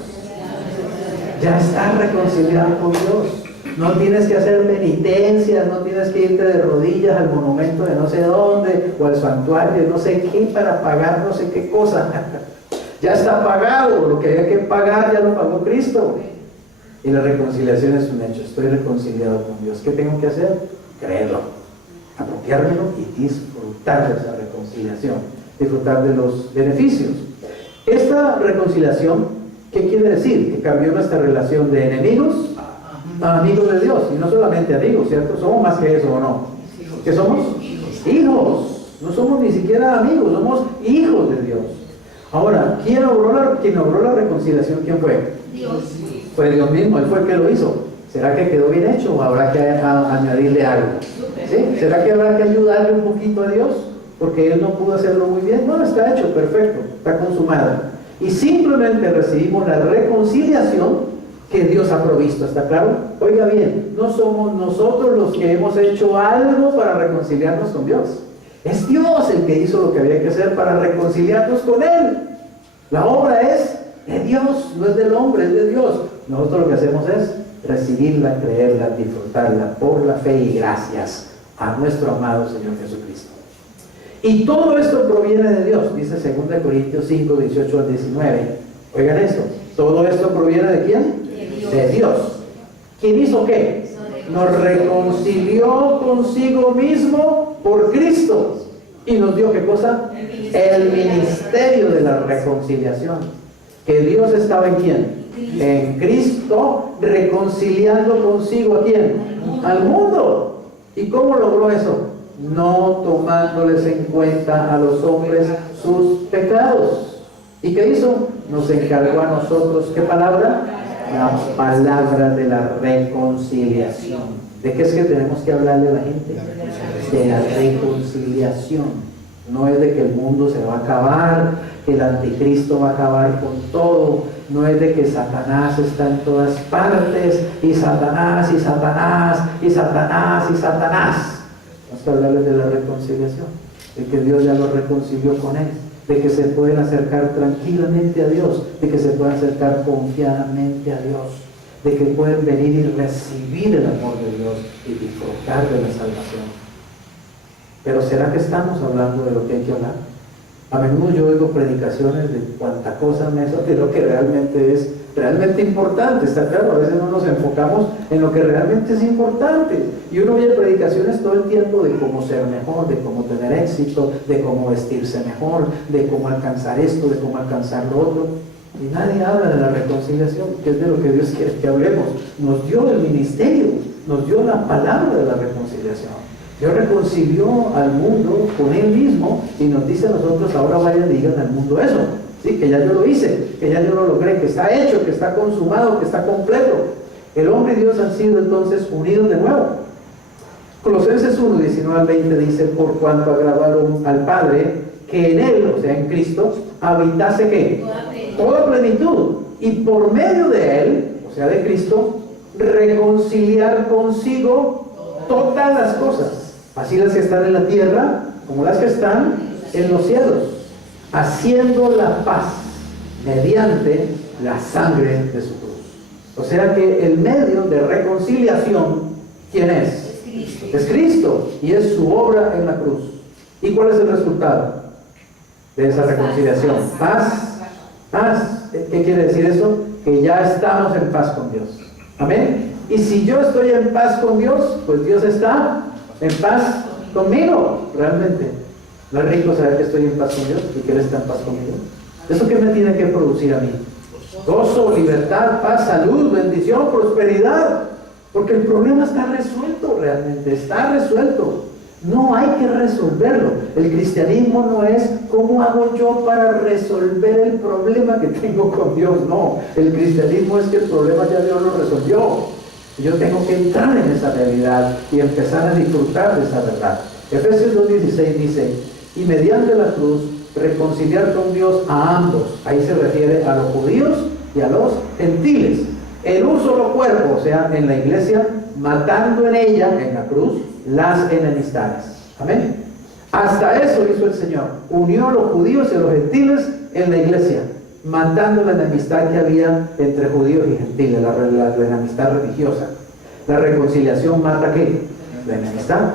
Ya estás reconciliado con Dios. No tienes que hacer penitencias, no tienes que irte de rodillas al monumento de no sé dónde o al santuario de no sé qué para pagar no sé qué cosa. Ya está pagado, lo que había que pagar ya lo pagó Cristo. Y la reconciliación es un hecho. Estoy reconciliado con Dios. ¿Qué tengo que hacer? Creerlo, apropiármelo y disfrutar de esa reconciliación, disfrutar de los beneficios. Esta reconciliación, ¿qué quiere decir? Que cambió nuestra relación de enemigos a amigos de Dios. Y no solamente amigos, ¿cierto? Somos más que eso, ¿o no? ¿Qué somos? Hijos. No somos ni siquiera amigos, somos hijos de Dios. Ahora, ¿quién obró la reconciliación? ¿Quién fue? Dios. Fue Dios mismo, Él fue el que lo hizo. ¿Será que quedó bien hecho o habrá que añadirle algo? ¿Sí? ¿Será que habrá que ayudarle un poquito a Dios? Porque Él no pudo hacerlo muy bien. No, está hecho, perfecto, está consumado. Y simplemente recibimos la reconciliación que Dios ha provisto, ¿está claro? Oiga bien, no somos nosotros los que hemos hecho algo para reconciliarnos con Dios. Es Dios el que hizo lo que había que hacer para reconciliarnos con Él. La obra es de Dios, no es del hombre, es de Dios. Nosotros lo que hacemos es recibirla, creerla, disfrutarla por la fe y gracias a nuestro amado Señor Jesucristo. Y todo esto proviene de Dios, dice 2 Corintios 5, 18 al 19. Oigan esto, ¿todo esto proviene de quién? De Dios. ¿Quién hizo qué? Nos reconcilió consigo mismo por Cristo. ¿Y nos dio qué cosa? El ministerio de la reconciliación. Que Dios estaba en quién? En Cristo, reconciliando consigo ¿a quién? Al mundo. ¿Y cómo logró eso? No tomándoles en cuenta a los hombres sus pecados. ¿Y qué hizo? Nos encargó a nosotros, ¿qué palabra? La palabra de la reconciliación. ¿De qué es que tenemos que hablarle a la gente? De la reconciliación. No es de que el mundo se va a acabar, que el anticristo va a acabar con todo. No es de que Satanás está en todas partes y Satanás y Satanás y Satanás y Satanás. Vamos a hablarles de la reconciliación, de que Dios ya lo reconcilió con Él, de que se pueden acercar tranquilamente a Dios, de que se pueden acercar confiadamente a Dios, de que pueden venir y recibir el amor de Dios y disfrutar de la salvación. Pero ¿será que estamos hablando de lo que hay que hablar? A menudo yo oigo predicaciones de cuánta cosa de lo que realmente es importante, está claro. A veces no nos enfocamos en lo que realmente es importante y uno oye predicaciones todo el tiempo de cómo ser mejor, de cómo tener éxito, de cómo vestirse mejor, de cómo alcanzar esto, de cómo alcanzar lo otro, y nadie habla de la reconciliación, que es de lo que Dios quiere que hablemos. Nos dio el ministerio, nos dio la palabra de la reconciliación. Dios reconcilió al mundo con Él mismo y nos dice a nosotros: ahora vayan y digan al mundo eso, ¿sí? Que ya yo lo hice, que ya yo lo logré, que está hecho, que está consumado, que está completo. El hombre y Dios han sido entonces unidos de nuevo. Colosenses 1, 19 al 20 dice: por cuanto agradaron al Padre que en Él, o sea en Cristo, habitase ¿qué? Toda plenitud, y por medio de Él, o sea de Cristo, reconciliar consigo todas las cosas, así las que están en la tierra como las que están en los cielos, haciendo la paz mediante la sangre de su cruz. O sea que el medio de reconciliación, ¿quién es? Es Cristo, y es su obra en la cruz. ¿Y cuál es el resultado de esa reconciliación? Paz. Paz. ¿Qué quiere decir eso? Que ya estamos en paz con Dios. Amén. Y si yo estoy en paz con Dios, pues Dios está en paz conmigo, realmente. ¿No es rico saber que estoy en paz con Dios y que Él está en paz conmigo? ¿Eso qué me tiene que producir a mí? Gozo, libertad, paz, salud, bendición, prosperidad. Porque el problema está resuelto realmente, está resuelto. No hay que resolverlo. El cristianismo no es cómo hago yo para resolver el problema que tengo con Dios. No, el cristianismo es que el problema ya Dios lo resolvió. Yo tengo que entrar en esa realidad y empezar a disfrutar de esa verdad. Efesios 2:16 dice: y mediante la cruz reconciliar con Dios a ambos. Ahí se refiere a los judíos y a los gentiles. En un solo cuerpo, o sea, en la iglesia, matando en ella, en la cruz, las enemistades. Amén. Hasta eso hizo el Señor. Unió a los judíos y a los gentiles en la iglesia, matando la enemistad que había entre judíos y gentiles, la enemistad religiosa. La reconciliación mata ¿qué? La enemistad.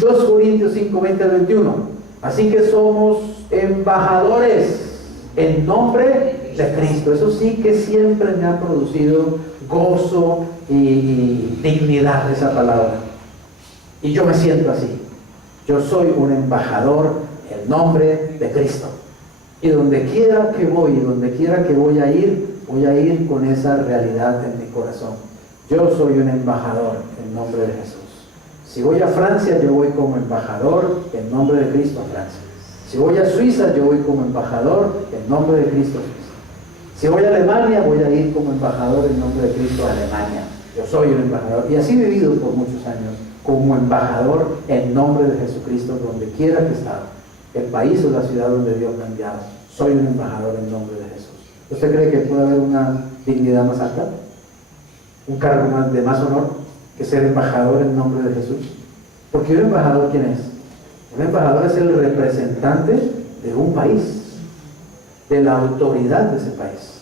2 Corintios 5, 20 al 21. Así que somos embajadores en nombre de Cristo. Eso sí que siempre me ha producido gozo y dignidad esa palabra. Y yo me siento así. Yo soy un embajador en nombre de Cristo. Y donde quiera que voy, donde quiera que voy a ir con esa realidad en mi corazón. Yo soy un embajador en nombre de Jesús. Si voy a Francia, yo voy como embajador en nombre de Cristo a Francia. Si voy a Suiza, yo voy como embajador en nombre de Cristo a Suiza. Si voy a Alemania, voy a ir como embajador en nombre de Cristo a Alemania. Yo soy un embajador. Y así he vivido por muchos años como embajador en nombre de Jesucristo donde quiera que esté. El país o la ciudad donde Dios me ha enviado. Soy un embajador en nombre de Jesús. ¿Usted cree que puede haber una dignidad más alta? ¿Un cargo de más honor que ser embajador en nombre de Jesús? Porque un embajador, ¿quién es? Un embajador es el representante de un país, de la autoridad de ese país.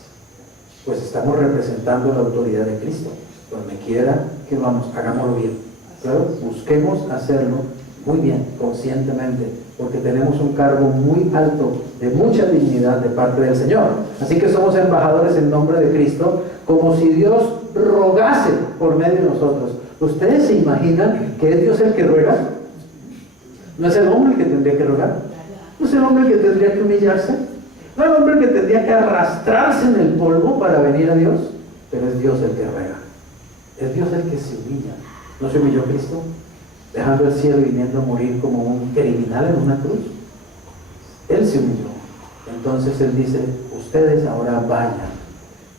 Pues estamos representando la autoridad de Cristo. Donde quiera que vamos, hagámoslo bien. Claro, busquemos hacerlo muy bien, conscientemente, porque tenemos un cargo muy alto, de mucha dignidad de parte del Señor. Así que somos embajadores en nombre de Cristo, como si Dios rogase por medio de nosotros. ¿Ustedes se imaginan que es Dios el que ruega? ¿No es el hombre el que tendría que rogar? ¿No es el hombre el que tendría que humillarse? ¿No es el hombre el que tendría que arrastrarse en el polvo para venir a Dios? Pero es Dios el que ruega. Es Dios el que se humilla. ¿No se humilló Cristo? Dejando el cielo y viniendo a morir como un criminal en una cruz. Él se humilló. Entonces Él dice, ustedes ahora vayan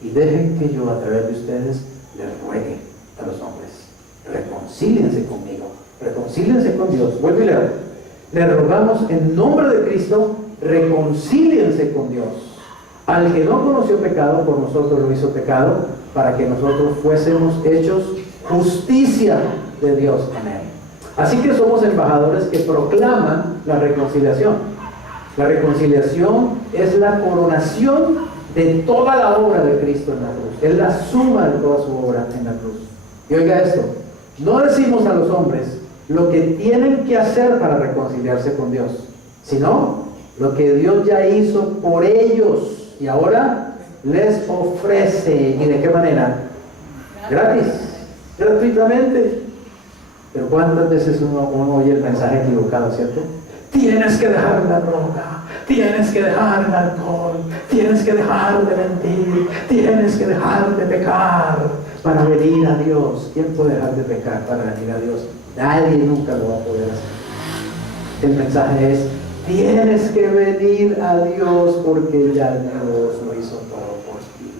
y dejen que yo a través de ustedes les ruegue a los hombres. Reconcíliense conmigo, reconcíliense con Dios. Vuelvo y leo. Le rogamos en nombre de Cristo, reconcíliense con Dios. Al que no conoció pecado, por nosotros lo hizo pecado, para que nosotros fuésemos hechos justicia de Dios en Él. Así que somos embajadores que proclaman la reconciliación. La reconciliación es la coronación de toda la obra de Cristo en la cruz. Es la suma de toda su obra en la cruz. Y oiga esto, no decimos a los hombres lo que tienen que hacer para reconciliarse con Dios, sino lo que Dios ya hizo por ellos y ahora les ofrece. ¿Y de qué manera? Gratis, gratuitamente. Pero ¿cuántas veces uno oye el mensaje equivocado, cierto? Tienes que dejar la droga, tienes que dejar el alcohol, tienes que dejar de mentir, tienes que dejar de pecar para venir a Dios. ¿Quién puede dejar de pecar para venir a Dios? Nadie nunca lo va a poder hacer. El mensaje es, tienes que venir a Dios porque ya Dios lo hizo todo por ti.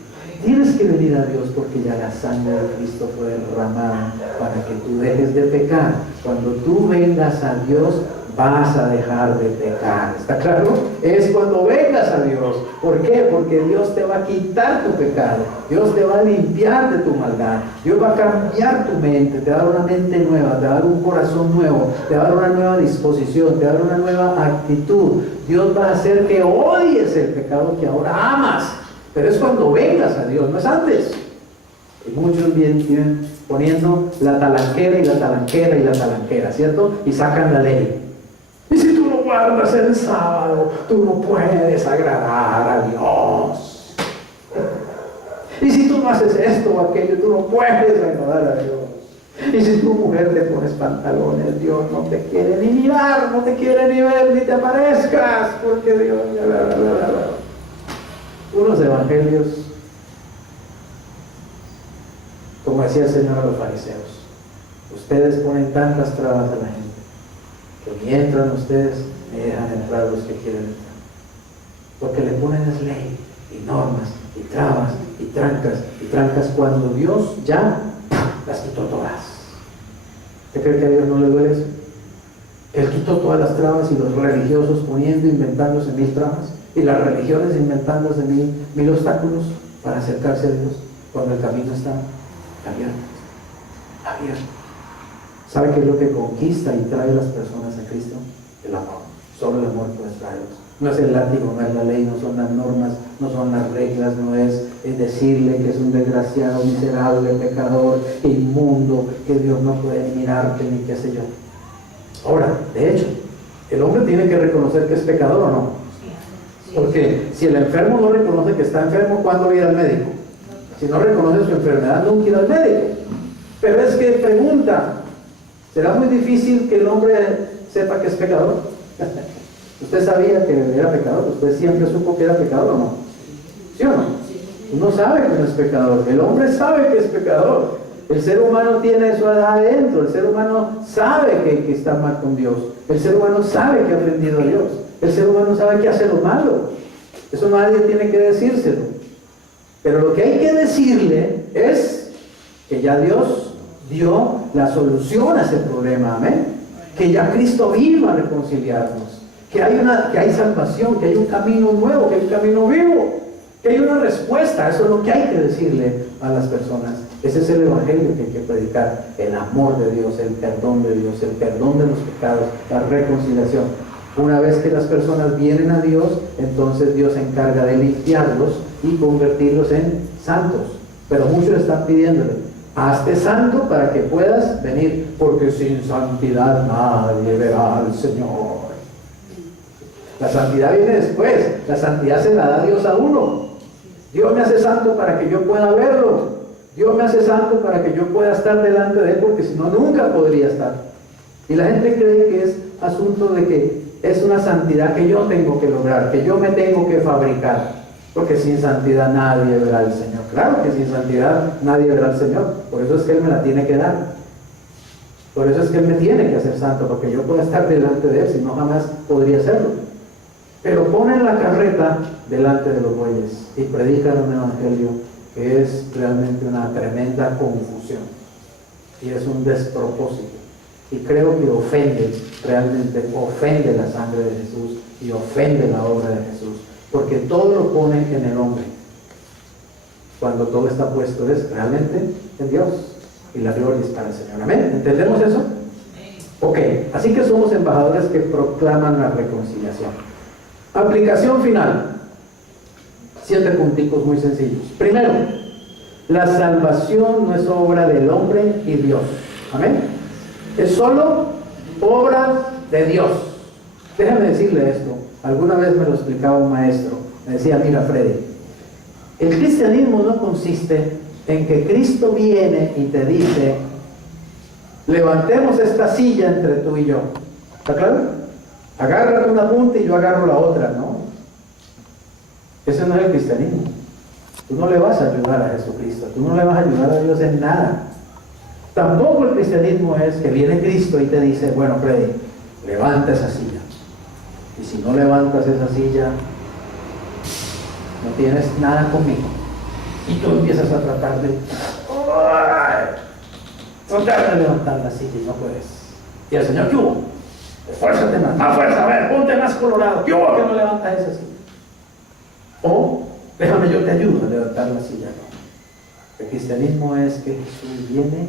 Tienes que venir a Dios porque ya la sangre de Cristo fue derramada para que tú dejes de pecar. Cuando tú vengas a Dios, vas a dejar de pecar. ¿Está claro? Es cuando vengas a Dios. ¿Por qué? Porque Dios te va a quitar tu pecado. Dios te va a limpiar de tu maldad. Dios va a cambiar tu mente. Te va a dar una mente nueva. Te va a dar un corazón nuevo. Te va a dar una nueva disposición. Te va a dar una nueva actitud. Dios va a hacer que odies el pecado que ahora amas. Pero es cuando vengas a Dios, no es antes. Y muchos vienen poniendo la talanquera y la talanquera y la talanquera, ¿cierto? Y sacan la ley. Y si tú no guardas el sábado, tú no puedes agradar a Dios. Y si tú no haces esto o aquello, tú no puedes agradar a Dios. Y si tu mujer te pones pantalones, Dios no te quiere ni mirar, no te quiere ni ver, ni te aparezcas, porque Dios... Unos evangelios, como decía el Señor a los fariseos, ustedes ponen tantas trabas a la gente, que ni entran ustedes, ni dejan entrar los que quieren entrar. Porque le ponen es ley, y normas, y trabas, y trancas, cuando Dios ya las quitó todas. ¿Usted cree que a Dios no le duele eso? Él quitó todas las trabas y los religiosos poniendo, inventándose mil trabas y las religiones inventándose mil obstáculos para acercarse a Dios cuando el camino está abierto. ¿Sabe qué es lo que conquista y trae a las personas a Cristo? El amor. Solo el amor puede traerlos. No es el látigo, no es la ley, no son las normas, no son las reglas, no es decirle que es un desgraciado, miserable, pecador, inmundo, que Dios no puede mirarte ni qué sé yo. Ahora, de hecho, el hombre tiene que reconocer que es pecador o no. Porque si el enfermo no reconoce que está enfermo, ¿cuándo va a ir al médico? Si no reconoce su enfermedad, nunca irá al médico. Pero es que pregunta, ¿será muy difícil que el hombre sepa que es pecador? ¿Usted sabía que era pecador? ¿Usted siempre supo que era pecador o no? ¿Sí o no? Uno sabe que no es pecador. El hombre sabe que es pecador. El ser humano tiene eso adentro. El ser humano sabe que está mal con Dios. El ser humano sabe que ha ofendido a Dios. El ser humano sabe que hace lo malo. Eso nadie tiene que decírselo. Pero lo que hay que decirle es que ya Dios dio la solución a ese problema. Amén. Que ya Cristo vino a reconciliarnos. Que hay salvación, que hay un camino nuevo, que hay un camino vivo, que hay una respuesta. Eso es lo que hay que decirle a las personas. Ese es el evangelio que hay que predicar: el amor de Dios, el perdón de Dios, el perdón de los pecados, la reconciliación. Una vez que las personas vienen a Dios, entonces Dios se encarga de limpiarlos y convertirlos en santos. Pero muchos están pidiéndole: hazte santo para que puedas venir, porque sin santidad nadie verá al Señor. La santidad viene después. La santidad se la da Dios a uno. Dios me hace santo para que yo pueda verlo. Dios me hace santo para que yo pueda estar delante de Él, porque si no, nunca podría estar. Y la gente cree que es asunto de que es una santidad que yo tengo que lograr, que yo me tengo que fabricar, porque sin santidad nadie verá al Señor. Claro que sin santidad nadie verá al Señor. Por eso es que Él me la tiene que dar. Por eso es que Él me tiene que hacer santo, porque yo pueda estar delante de Él, si no jamás podría hacerlo. Pero ponen la carreta delante de los bueyes y predican un evangelio que es realmente una tremenda confusión y es un despropósito, y creo que realmente ofende la sangre de Jesús y ofende la obra de Jesús, porque todo lo pone en el hombre, cuando todo está puesto es realmente en Dios, y la gloria es para el Señor. Amén. ¿Entendemos eso? Ok, así que somos embajadores que proclaman la reconciliación. Aplicación final. 7 punticos muy sencillos. Primero, la salvación no es obra del hombre y Dios. Amén. Es solo obra de Dios. Déjame decirle esto. Alguna vez me lo explicaba un maestro. Me decía: mira, Freddy, el cristianismo no consiste en que Cristo viene y te dice: levantemos esta silla entre tú y yo. ¿Está claro? Agarra una punta y yo agarro la otra, ¿no? Ese no es el cristianismo. Tú no le vas a ayudar a Jesucristo, tú no le vas a ayudar a Dios en nada. Tampoco el cristianismo es que viene Cristo y te dice: bueno, Freddy, levanta esa silla. Y si no levantas esa silla, no tienes nada conmigo. Y tú empiezas a tratar de levantar la silla y no puedes. Y el Señor: ¿qué hubo? Esfuérzate más fuerza, a ver, ponte más colorado. ¿Qué hubo que no levantas esa silla? O déjame, yo te ayudo a levantar la silla. No. El cristianismo es que Jesús viene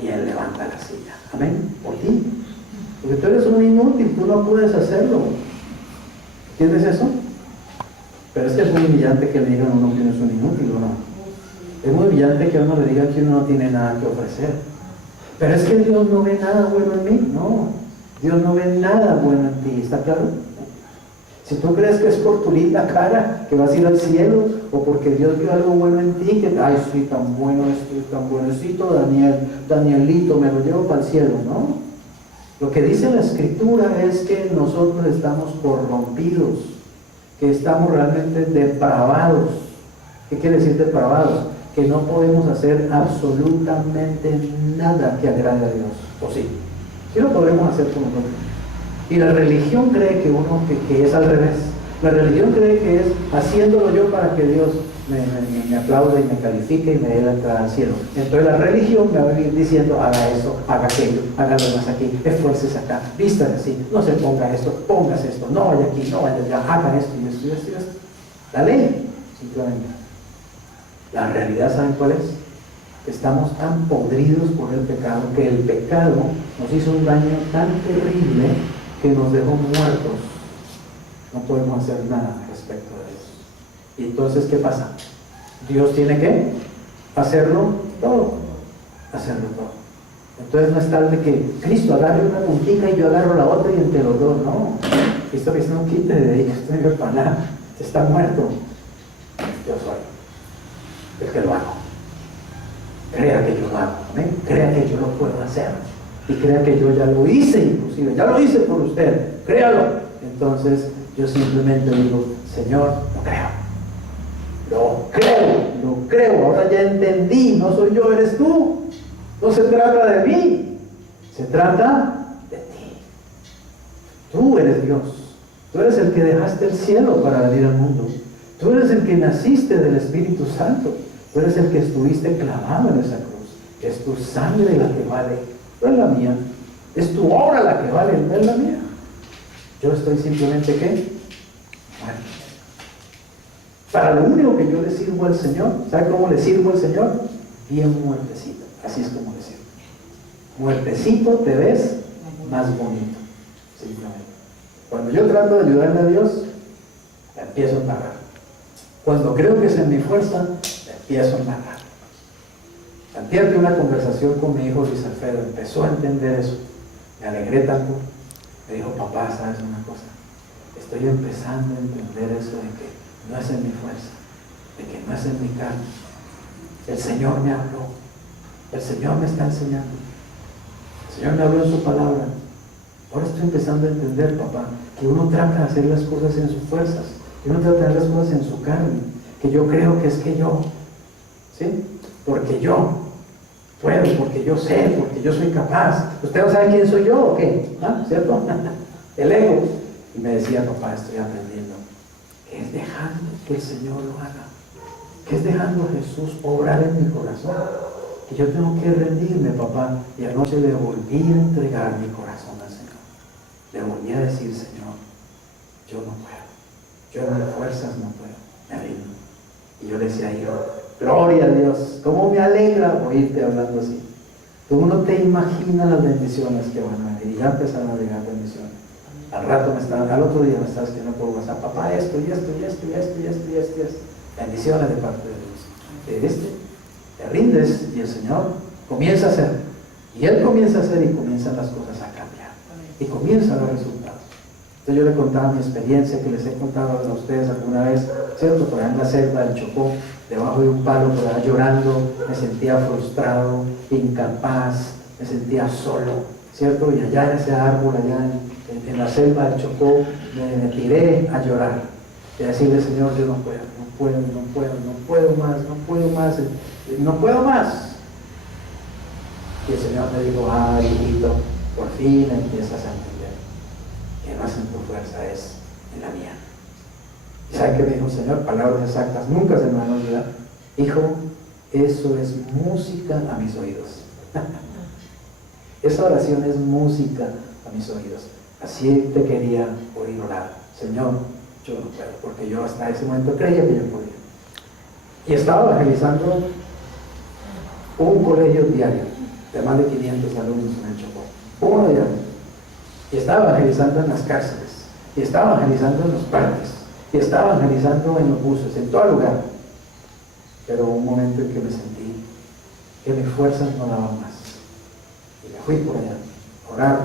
y Él levanta la silla. Amén. Por ti. Porque tú eres un inútil, tú no puedes hacerlo. ¿Entiendes eso? Pero es que es muy humillante que le digan a uno que uno es un inútil, ¿o no? Es muy humillante que a uno le digan que uno no tiene nada que ofrecer. Pero es que Dios no ve nada bueno en mí. No, Dios no ve nada bueno en ti. ¿Está claro? Si tú crees que es por tu linda cara que vas a ir al cielo, o porque Dios vio algo bueno en ti, que ay, soy tan bueno, estoy tan buenecito, Danielito, me lo llevo para el cielo, ¿no? Lo que dice la Escritura es que nosotros estamos corrompidos, que estamos realmente depravados. ¿Qué quiere decir depravados? Que no podemos hacer absolutamente nada que agrade a Dios. ¿O sí? Sí lo podemos hacer con nosotros. Y la religión cree que es al revés. La religión cree que es haciéndolo yo para que Dios me aplaude y me califique y me dé la entrada al cielo. Entonces la religión me va a ir diciendo, haga esto, haga aquello, haga lo más aquí, esfuerces acá, vistas así, no se ponga esto, póngase esto, no vaya aquí, no vaya allá, haga esto y esto y esto y esto. La ley, simplemente. La realidad, ¿saben cuál es? Estamos tan podridos por el pecado que el pecado nos hizo un daño tan terrible que nos dejó muertos. No podemos hacer nada respecto de eso. Y entonces, ¿qué pasa? Dios tiene que hacerlo todo. Hacerlo todo. Entonces no es tal de que Cristo agarre una puntica y yo agarro la otra y entre los dos. No. Cristo dice, no, quite de ahí, que estoy para nada. Está muerto. Yo soy el que lo hago. Crea que yo lo hago. ¿eh? Crea que yo lo puedo hacer. Y crea que yo ya lo hice, inclusive. Ya lo hice por usted. Créalo. Entonces yo simplemente digo, Señor, lo creo. Lo creo, ahora ya entendí, no soy yo, eres tú. No se trata de mí, se trata de ti. Tú eres Dios, tú eres el que dejaste el cielo para venir al mundo. Tú eres el que naciste del Espíritu Santo, tú eres el que estuviste clavado en esa cruz. Es tu sangre la que vale, no es la mía. Es tu obra la que vale, no es la mía. Yo estoy simplemente, ¿qué? Bueno, para lo único que yo le sirvo al Señor, ¿sabe cómo le sirvo al Señor? Bien muertecito, así es como le sirvo. Muertecito te ves más bonito, simplemente. Cuando yo trato de ayudarle a Dios, la empiezo a embarrar. Cuando creo que es en mi fuerza, la empiezo a embarrar. Antier tuve una conversación con mi hijo Luis Alfredo, empezó a entender eso. Me alegré tanto. Me dijo, papá, ¿sabes una cosa? Estoy empezando a entender eso de que no es en mi fuerza, de que no es en mi carne. El Señor me habló, el Señor me está enseñando, el Señor me habló en su palabra. Ahora estoy empezando a entender, papá, que uno trata de hacer las cosas en sus fuerzas, que uno trata de hacer las cosas en su carne, que yo creo que es que yo, ¿sí? Porque yo puedo, porque yo sé, porque yo soy capaz. ¿Usted no sabe quién soy yo o qué? ¿Ah? ¿Cierto? El ego. Y me decía, papá, estoy aprendiendo que es dejando que el Señor lo haga, que es dejando a Jesús obrar en mi corazón, que yo tengo que rendirme, papá. Y anoche le volví a entregar mi corazón al Señor. Le volví a decir, Señor, yo no puedo, yo en mis fuerzas no puedo, me rindo. Y yo le decía, hijo, gloria a Dios, cómo me alegra oírte hablando así. Tú no te imaginas las bendiciones que van a venir. Y ya empezaron a llegar bendiciones. Al otro día me estaba escribiendo por WhatsApp, papá, esto y esto y esto y esto y esto y esto y esto. Bendiciones de parte de Dios. Te rindes y el Señor comienza a hacer. Y Él comienza a hacer y comienzan las cosas a cambiar. Y comienzan los resultados. Entonces yo le contaba mi experiencia que les he contado a ustedes alguna vez, ¿cierto? Por allá en la selva del Chocó, debajo de un palo, por allá llorando, me sentía frustrado, incapaz, me sentía solo, ¿cierto? Y allá en ese árbol, allá en la selva del Chocó, me tiré a llorar y a decirle, Señor, yo no puedo más. Y el Señor me dijo, hijito, por fin empiezas a entender que no es en tu fuerza, es en la mía. ¿Y sabe qué me dijo el Señor? Palabras exactas, nunca se me van a olvidar. Hijo, eso es música a mis oídos. Esa oración es música a mis oídos. Así te quería oír orar. Señor, yo no puedo, porque yo hasta ese momento creía que yo podía. Y estaba evangelizando un colegio diario de más de 500 alumnos en el Chocó. Uno diario. Y estaba evangelizando en las cárceles, y estaba evangelizando en los parques, y estaba evangelizando en los buses, en todo lugar. Pero hubo un momento en que me sentí que mis fuerzas no daban más. Y me fui por allá, a orar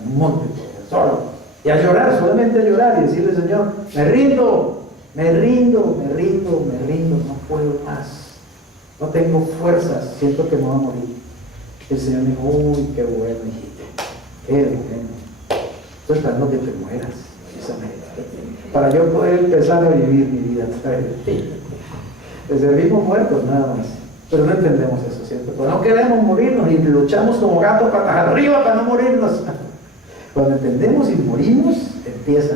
en un monte, por allá, solo. Y a llorar, solamente a llorar y decirle, Señor, me rindo, no puedo más. No tengo fuerzas, siento que me voy a morir. Y el Señor me dijo, uy, qué bueno, hijito, qué bueno. Estoy esperando que te mueras, para yo poder empezar a vivir mi vida. Les servimos muertos nada más, pero no entendemos eso, ¿cierto? Pues no queremos morirnos y luchamos como gatos patas arriba para no morirnos. Cuando entendemos y morimos, empieza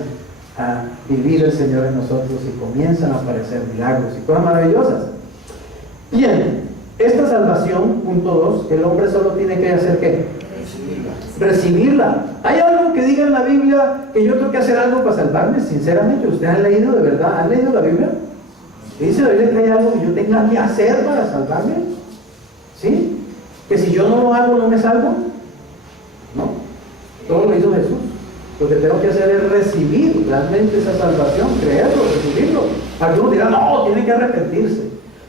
a vivir el Señor en nosotros y comienzan a aparecer milagros y cosas maravillosas. Bien, esta salvación, punto 2, el hombre solo tiene que hacer ¿qué? Recibirla. ¿Hay algo que diga en la Biblia que yo tengo que hacer algo para salvarme? Sinceramente, ¿ustedes han leído de verdad? ¿Han leído la Biblia? ¿Dice la Biblia que hay algo que yo tenga que hacer para salvarme? ¿Sí? ¿Que si yo no lo hago no me salvo? No. Todo lo hizo Jesús. Lo que tengo que hacer es recibir realmente esa salvación, creerlo, recibirlo. Algunos dirán, no, tiene que arrepentirse,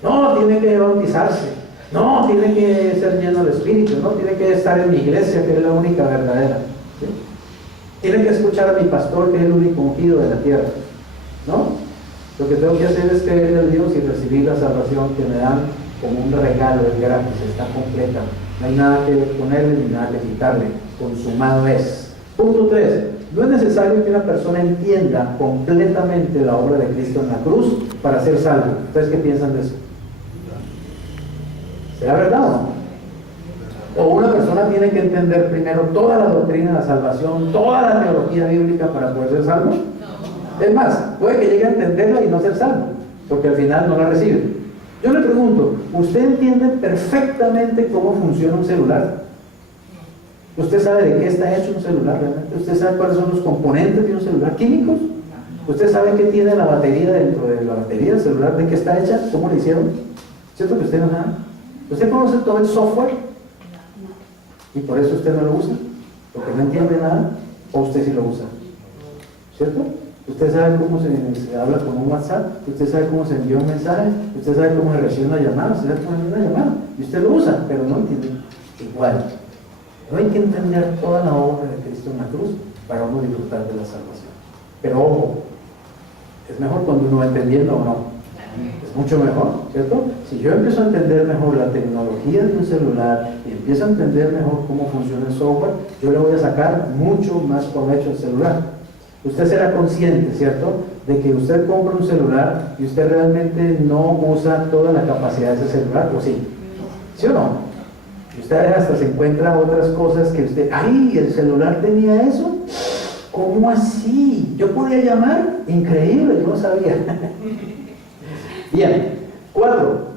no, tiene que bautizarse, no, tiene que ser lleno de Espíritu, no, tiene que estar en mi iglesia, que es la única verdadera. ¿Sí? Tiene que escuchar a mi pastor, que es el único ungido de la tierra. ¿No? Lo que tengo que hacer es creer en Dios y recibir la salvación que me dan como un regalo, es gratis, está completa. No hay nada que ponerle ni nada que quitarle, consumado es. Punto 3. No es necesario que una persona entienda completamente la obra de Cristo en la cruz para ser salvo. ¿Ustedes qué piensan de eso? ¿Será verdad o no? O una persona tiene que entender primero toda la doctrina de la salvación, toda la teología bíblica para poder ser salvo. Es más, puede que llegue a entenderla y no ser salvo, porque al final no la recibe. Yo le pregunto, ¿usted entiende perfectamente cómo funciona un celular? ¿Usted sabe de qué está hecho un celular realmente? ¿Usted sabe cuáles son los componentes de un celular? ¿Químicos? ¿Usted sabe qué tiene la batería dentro de la batería del celular? ¿De qué está hecha? ¿Cómo le hicieron? ¿Cierto que usted no sabe? ¿Usted conoce todo el software? ¿Y por eso usted no lo usa? ¿Porque no entiende nada? ¿O usted sí lo usa? ¿Cierto? Usted sabe cómo se habla con un WhatsApp, usted sabe cómo se envía un mensaje, usted sabe cómo se recibe una llamada, usted sabe cómo envía una llamada, y usted lo usa, pero no entiende. Igual, no hay que entender toda la obra de Cristo en la cruz para uno disfrutar de la salvación. Pero ojo, es mejor cuando uno va entendiendo o no. Es mucho mejor, ¿cierto? Si yo empiezo a entender mejor la tecnología de un celular y empiezo a entender mejor cómo funciona el software, yo le voy a sacar mucho más provecho al celular. Usted será consciente, ¿cierto?, de que usted compra un celular y usted realmente no usa toda la capacidad de ese celular, ¿o sí? ¿Sí o no? Y usted hasta se encuentra otras cosas que usted, ¡ay, el celular tenía eso! ¿Cómo así? ¿Yo podía llamar? Increíble, yo no sabía. Bien, 4.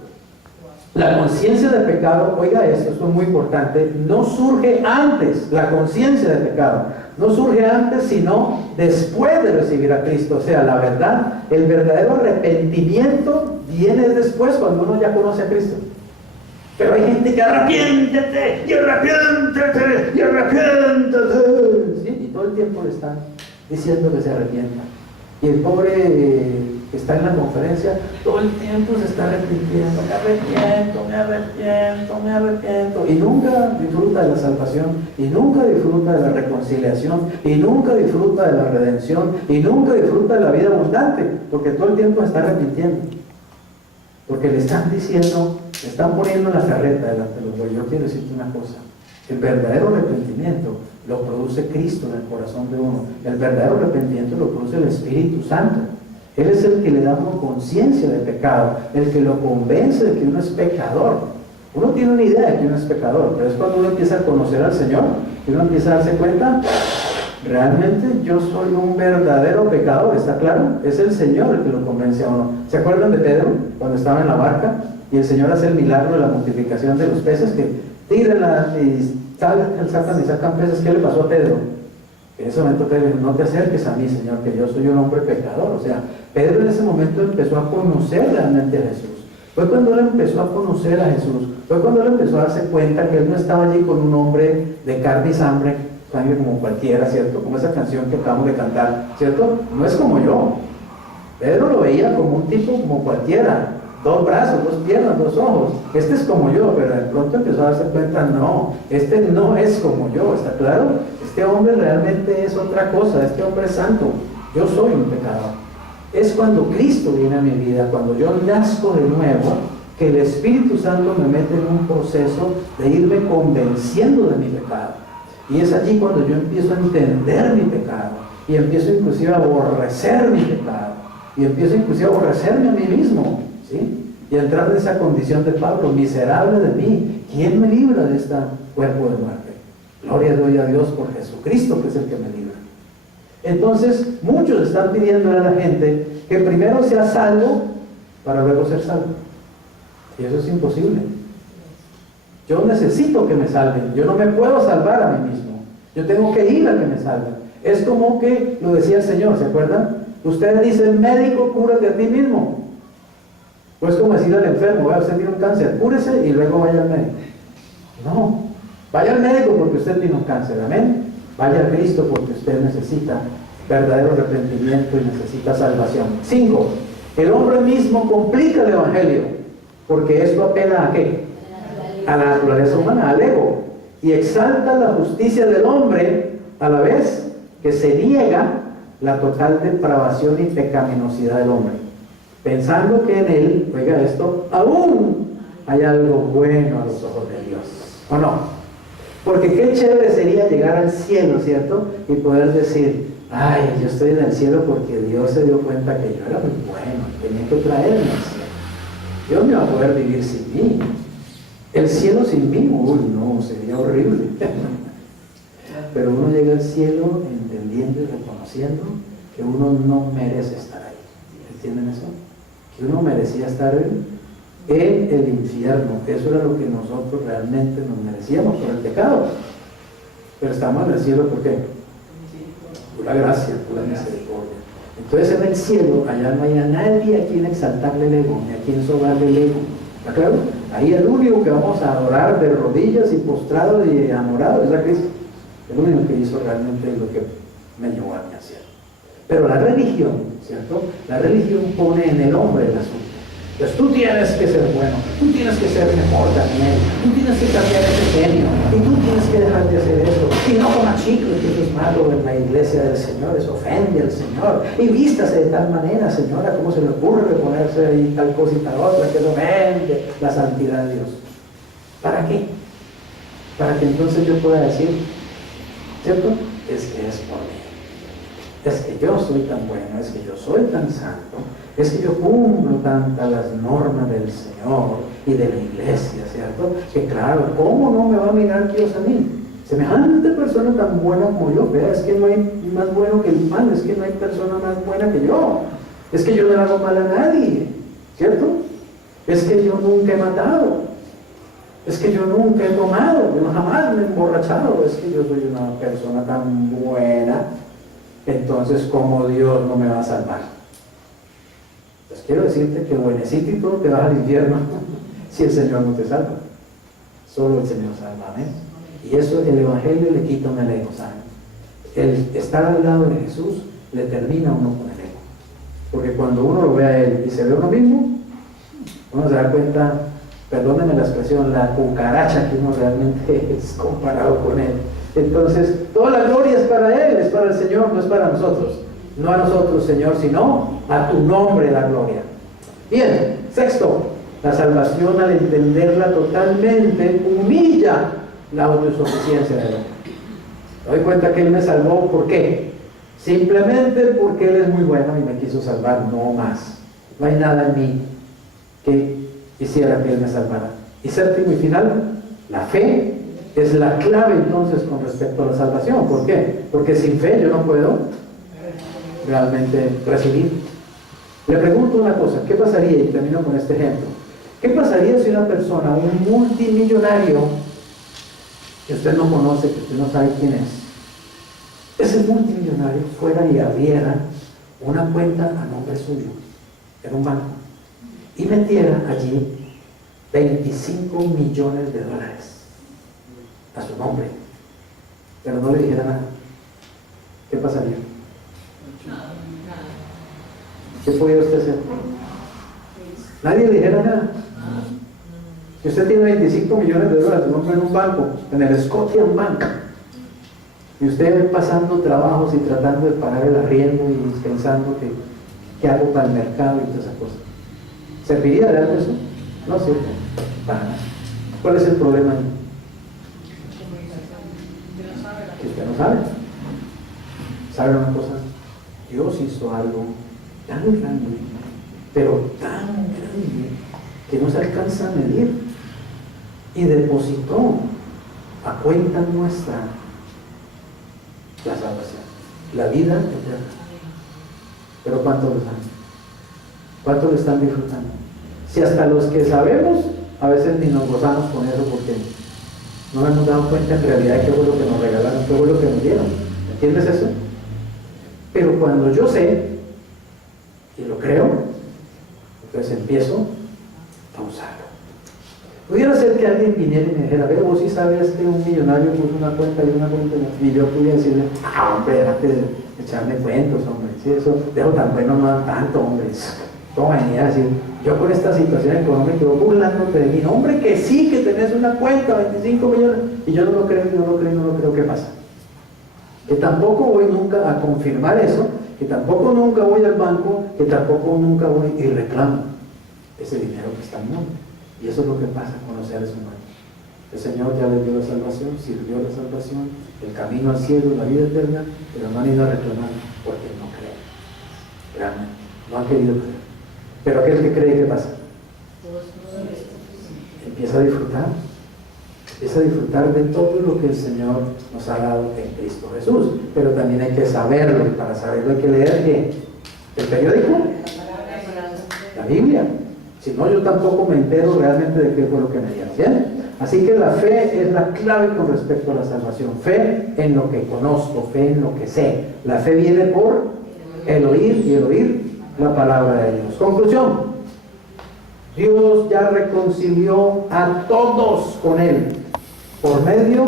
La conciencia de pecado, oiga esto es muy importante, no surge antes, la conciencia de pecado. No surge antes, sino después de recibir a Cristo. O sea, la verdad, el verdadero arrepentimiento viene después, cuando uno ya conoce a Cristo. Pero hay gente que arrepiéntete, y arrepiéntete, y arrepiéntete. ¿Sí? Y todo el tiempo le están diciendo que se arrepienta. Y el pobre que está en la conferencia, todo el tiempo se está arrepintiendo, me arrepiento, y nunca disfruta de la salvación, y nunca disfruta de la reconciliación, y nunca disfruta de la redención, y nunca disfruta de la vida abundante, porque todo el tiempo se está arrepintiendo, porque le están diciendo, le están poniendo la carreta delante de los bueyes. Yo quiero decirte una cosa, el verdadero arrepentimiento lo produce Cristo en el corazón de uno, el verdadero arrepentimiento lo produce el Espíritu Santo. Él es el que le da una conciencia de pecado, el que lo convence de que uno es pecador. Uno tiene una idea de que uno es pecador, pero es cuando uno empieza a conocer al Señor, que uno empieza a darse cuenta, realmente yo soy un verdadero pecador, ¿está claro? Es el Señor el que lo convence a uno. ¿Se acuerdan de Pedro, cuando estaba en la barca, y el Señor hace el milagro de la multiplicación de los peces, que tírenla y saltan y sacan peces? ¿Qué le pasó a Pedro? En ese momento Pedro dijo, no te acerques a mí, Señor, que yo soy un hombre pecador. O sea, Pedro en ese momento empezó a conocer realmente a Jesús. Fue cuando él empezó a conocer a Jesús. Fue cuando él empezó a darse cuenta que él no estaba allí con un hombre de carne y sangre como cualquiera, ¿cierto? Como esa canción que acabamos de cantar, ¿cierto? No es como yo. Pedro lo veía como un tipo como cualquiera. 2 brazos, 2 piernas, 2 ojos. Este es como yo, pero de pronto empezó a darse cuenta, no, este no es como yo, ¿está claro? Este hombre realmente es otra cosa, este hombre es santo, yo soy un pecador. Es cuando Cristo viene a mi vida, cuando yo nazco de nuevo, que el Espíritu Santo me mete en un proceso de irme convenciendo de mi pecado. Y es allí cuando yo empiezo a entender mi pecado, y empiezo inclusive a aborrecer mi pecado, y empiezo inclusive a aborrecerme a mí mismo, ¿sí? Y a entrar en esa condición de Pablo, miserable de mí, ¿quién me libra de este cuerpo de muerte? Gloria doy a Dios por Jesucristo, que es el que me libra. Entonces, muchos están pidiendo a la gente que primero sea salvo para luego ser salvo. Y eso es imposible. Yo necesito que me salven. Yo no me puedo salvar a mí mismo. Yo tengo que ir a que me salven. Es como que lo decía el Señor, ¿se acuerdan? Usted dice, médico, cúrate a ti mismo. Pues como decirle al enfermo, vea, usted tiene un cáncer, cúrese y luego vaya al médico. No, vaya al médico porque usted tiene un cáncer, amén. Vaya a Cristo porque usted necesita verdadero arrepentimiento y necesita salvación. 5. El hombre mismo complica el evangelio porque esto apela ¿a qué? A la naturaleza humana, al ego, y exalta la justicia del hombre a la vez que se niega la total depravación y pecaminosidad del hombre, pensando que en él, oiga esto, aún hay algo bueno a los ojos de Dios, ¿o no? Porque qué chévere sería llegar al cielo, ¿cierto? Y poder decir, ay, yo estoy en el cielo porque Dios se dio cuenta que yo era muy bueno, tenía que traerme al cielo. Dios no iba a poder vivir sin mí. El cielo sin mí, uy, no, sería horrible. Pero uno llega al cielo entendiendo y reconociendo que uno no merece estar ahí. ¿Entienden eso? Que uno merecía estar en el infierno. Eso era lo que nosotros realmente nos merecíamos por el pecado. Pero estamos en el cielo, ¿por qué? Por la gracia, por la misericordia. Entonces en el cielo, allá no hay a nadie a quien exaltarle el ego, ni a quien sobarle el ego. ¿Está claro? Ahí el único que vamos a adorar de rodillas y postrado y enamorado es a Cristo. El único que hizo realmente lo que me llevó a mí a hacer. Pero la religión, ¿cierto? La religión pone en el hombre el asunto. Entonces tú tienes que ser bueno, tú tienes que ser mejor también, tú tienes que cambiar ese genio, y tú tienes que dejar de hacer eso, y no coma chicles, que eso es malo en la iglesia del Señor, eso ofende al Señor, y vístase de tal manera, señora, ¿cómo se le ocurre ponerse ahí tal cosa y tal otra, que eso ofende la santidad de Dios? ¿Para qué? Para que entonces yo pueda decir, ¿cierto? Es que es por mí. Es que yo soy tan bueno, es que yo soy tan santo, es que yo cumplo tantas las normas del Señor y de la iglesia, ¿cierto? Que claro, ¿cómo no me va a mirar Dios a mí? Semejante persona tan buena como yo, vea, es que no hay más bueno que el pan, es que no hay persona más buena que yo, es que yo no le hago mal a nadie, ¿cierto? Es que yo nunca he matado, es que yo nunca he tomado, yo jamás me he emborrachado, es que yo soy una persona tan buena. Entonces, ¿cómo Dios no me va a salvar? Pues quiero decirte que buenecito y todo te vas al infierno si el Señor no te salva. Solo el Señor salva, amén. Y eso el Evangelio le quita un ego, ¿saben? El estar al lado de Jesús le termina uno con el ego. Porque cuando uno lo ve a Él y se ve a uno mismo, uno se da cuenta, perdónenme la expresión, la cucaracha que uno realmente es comparado con Él. Entonces, toda la gloria es para Él, es para el Señor, no es para nosotros. No a nosotros, Señor, sino a tu nombre la gloria. Bien, 6. La salvación, al entenderla totalmente, humilla la autosuficiencia del hombre. Me doy cuenta que Él me salvó, ¿por qué? Simplemente porque Él es muy bueno y me quiso salvar, no más. No hay nada en mí que quisiera que Él me salvara. Y 7 y final, la fe es la clave entonces con respecto a la salvación. ¿Por qué? Porque sin fe yo no puedo realmente recibir. Le pregunto una cosa, ¿qué pasaría? Y termino con este ejemplo. ¿Qué pasaría si una persona, un multimillonario, que usted no conoce, que usted no sabe quién es, ese multimillonario fuera y abriera una cuenta a nombre suyo en un banco y metiera allí $25 millones a su nombre, pero no le dijera nada? ¿Qué pasaría? ¿Qué podría usted hacer? Nadie le dijera nada. Si usted tiene $25 millones a su nombre en un banco, en el Scotian Bank, y usted pasando trabajos y tratando de pagar el arriendo y pensando que qué hago para el mercado y todas esas cosas, ¿serviría de algo eso? No sirve. ¿Cuál es el problema ahí? Que usted no sabe. ¿Sabe una cosa? Dios hizo algo tan grande, pero tan grande, que no se alcanza a medir, y depositó a cuenta nuestra la salvación. la vida eterna. Pero ¿cuántos lo saben? ¿Cuántos lo están disfrutando? Si hasta los que sabemos, a veces ni nos gozamos con eso porque no nos hemos dado cuenta en realidad de qué fue lo que nos regalaron, qué fue lo que nos dieron. ¿Entiendes eso? Pero cuando yo sé, y lo creo, pues empiezo a usarlo. Pudiera ser que alguien viniera y me dijera, ve, vos sí sabes que un millonario puso una cuenta y yo pudiera decirle, hombre, déjate de echarme cuentos, hombre, si eso, dejo tan bueno, no dan tanto, hombre. ¿Cómo venía a decir? Yo con esta situación económica, yo burlándote de mí, hombre, que sí, que tenés una cuenta, 25 millones, y yo no lo creo, ¿qué pasa? Que tampoco voy nunca a confirmar eso, que tampoco nunca voy al banco, que tampoco nunca voy y reclamo ese dinero que está en mi nombre. Y eso es lo que pasa con los seres humanos. El Señor ya les dio la salvación, sirvió la salvación, el camino al cielo, la vida eterna, pero no han ido a reclamar porque no creen. Realmente, no han querido creer. Pero aquel que cree, ¿qué pasa? Empieza a disfrutar. Empieza a disfrutar de todo lo que el Señor nos ha dado en Cristo Jesús. Pero también hay que saberlo, y para saberlo hay que leer ¿qué? ¿El periódico? La Biblia. Si no, yo tampoco me entero realmente de qué fue lo que me dieron. ¿Bien? Así que la fe es la clave con respecto a la salvación. Fe en lo que conozco, fe en lo que sé. La fe viene por el oír y el oír la palabra de Dios. Conclusión. Dios ya reconcilió a todos con Él por medio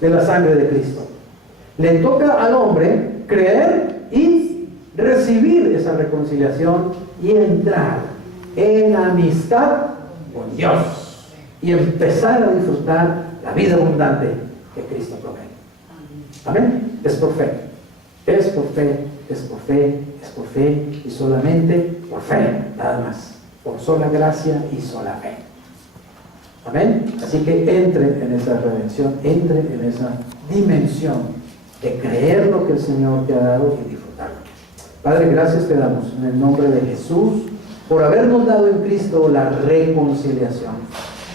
de la sangre de Cristo. Le toca al hombre creer y recibir esa reconciliación y entrar en amistad con Dios y empezar a disfrutar la vida abundante que Cristo provee. Amén. Es por fe. Es por fe, es por fe, es por fe y solamente por fe, nada más. Por sola gracia y sola fe. Amén. Así que entre en esa redención, entre en esa dimensión de creer lo que el Señor te ha dado y disfrutarlo. Padre, gracias te damos en el nombre de Jesús por habernos dado en Cristo la reconciliación.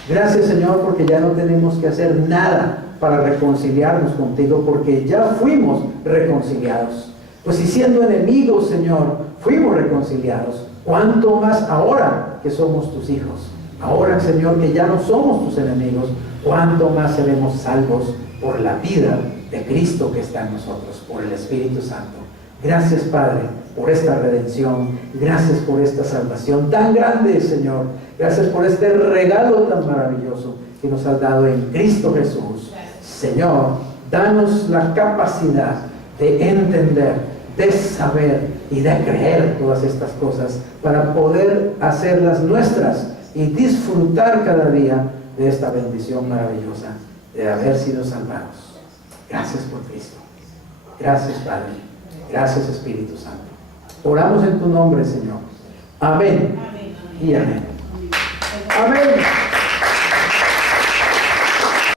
Gracias, Señor, porque ya no tenemos que hacer nada para reconciliarnos contigo, porque ya fuimos reconciliados. Pues si siendo enemigos, Señor, fuimos reconciliados, ¿cuánto más ahora que somos tus hijos? Ahora, Señor, que ya no somos tus enemigos, ¿cuánto más seremos salvos por la vida de Cristo que está en nosotros, por el Espíritu Santo? Gracias, Padre, por esta redención. Gracias por esta salvación tan grande, Señor. Gracias por este regalo tan maravilloso que nos has dado en Cristo Jesús. Señor, danos la capacidad de entender, de saber y de creer todas estas cosas para poder hacerlas nuestras y disfrutar cada día de esta bendición maravillosa de haber sido salvados. Gracias por Cristo. Gracias, Padre. Gracias, Espíritu Santo. Oramos en tu nombre, Señor. Amén y amén. Amén.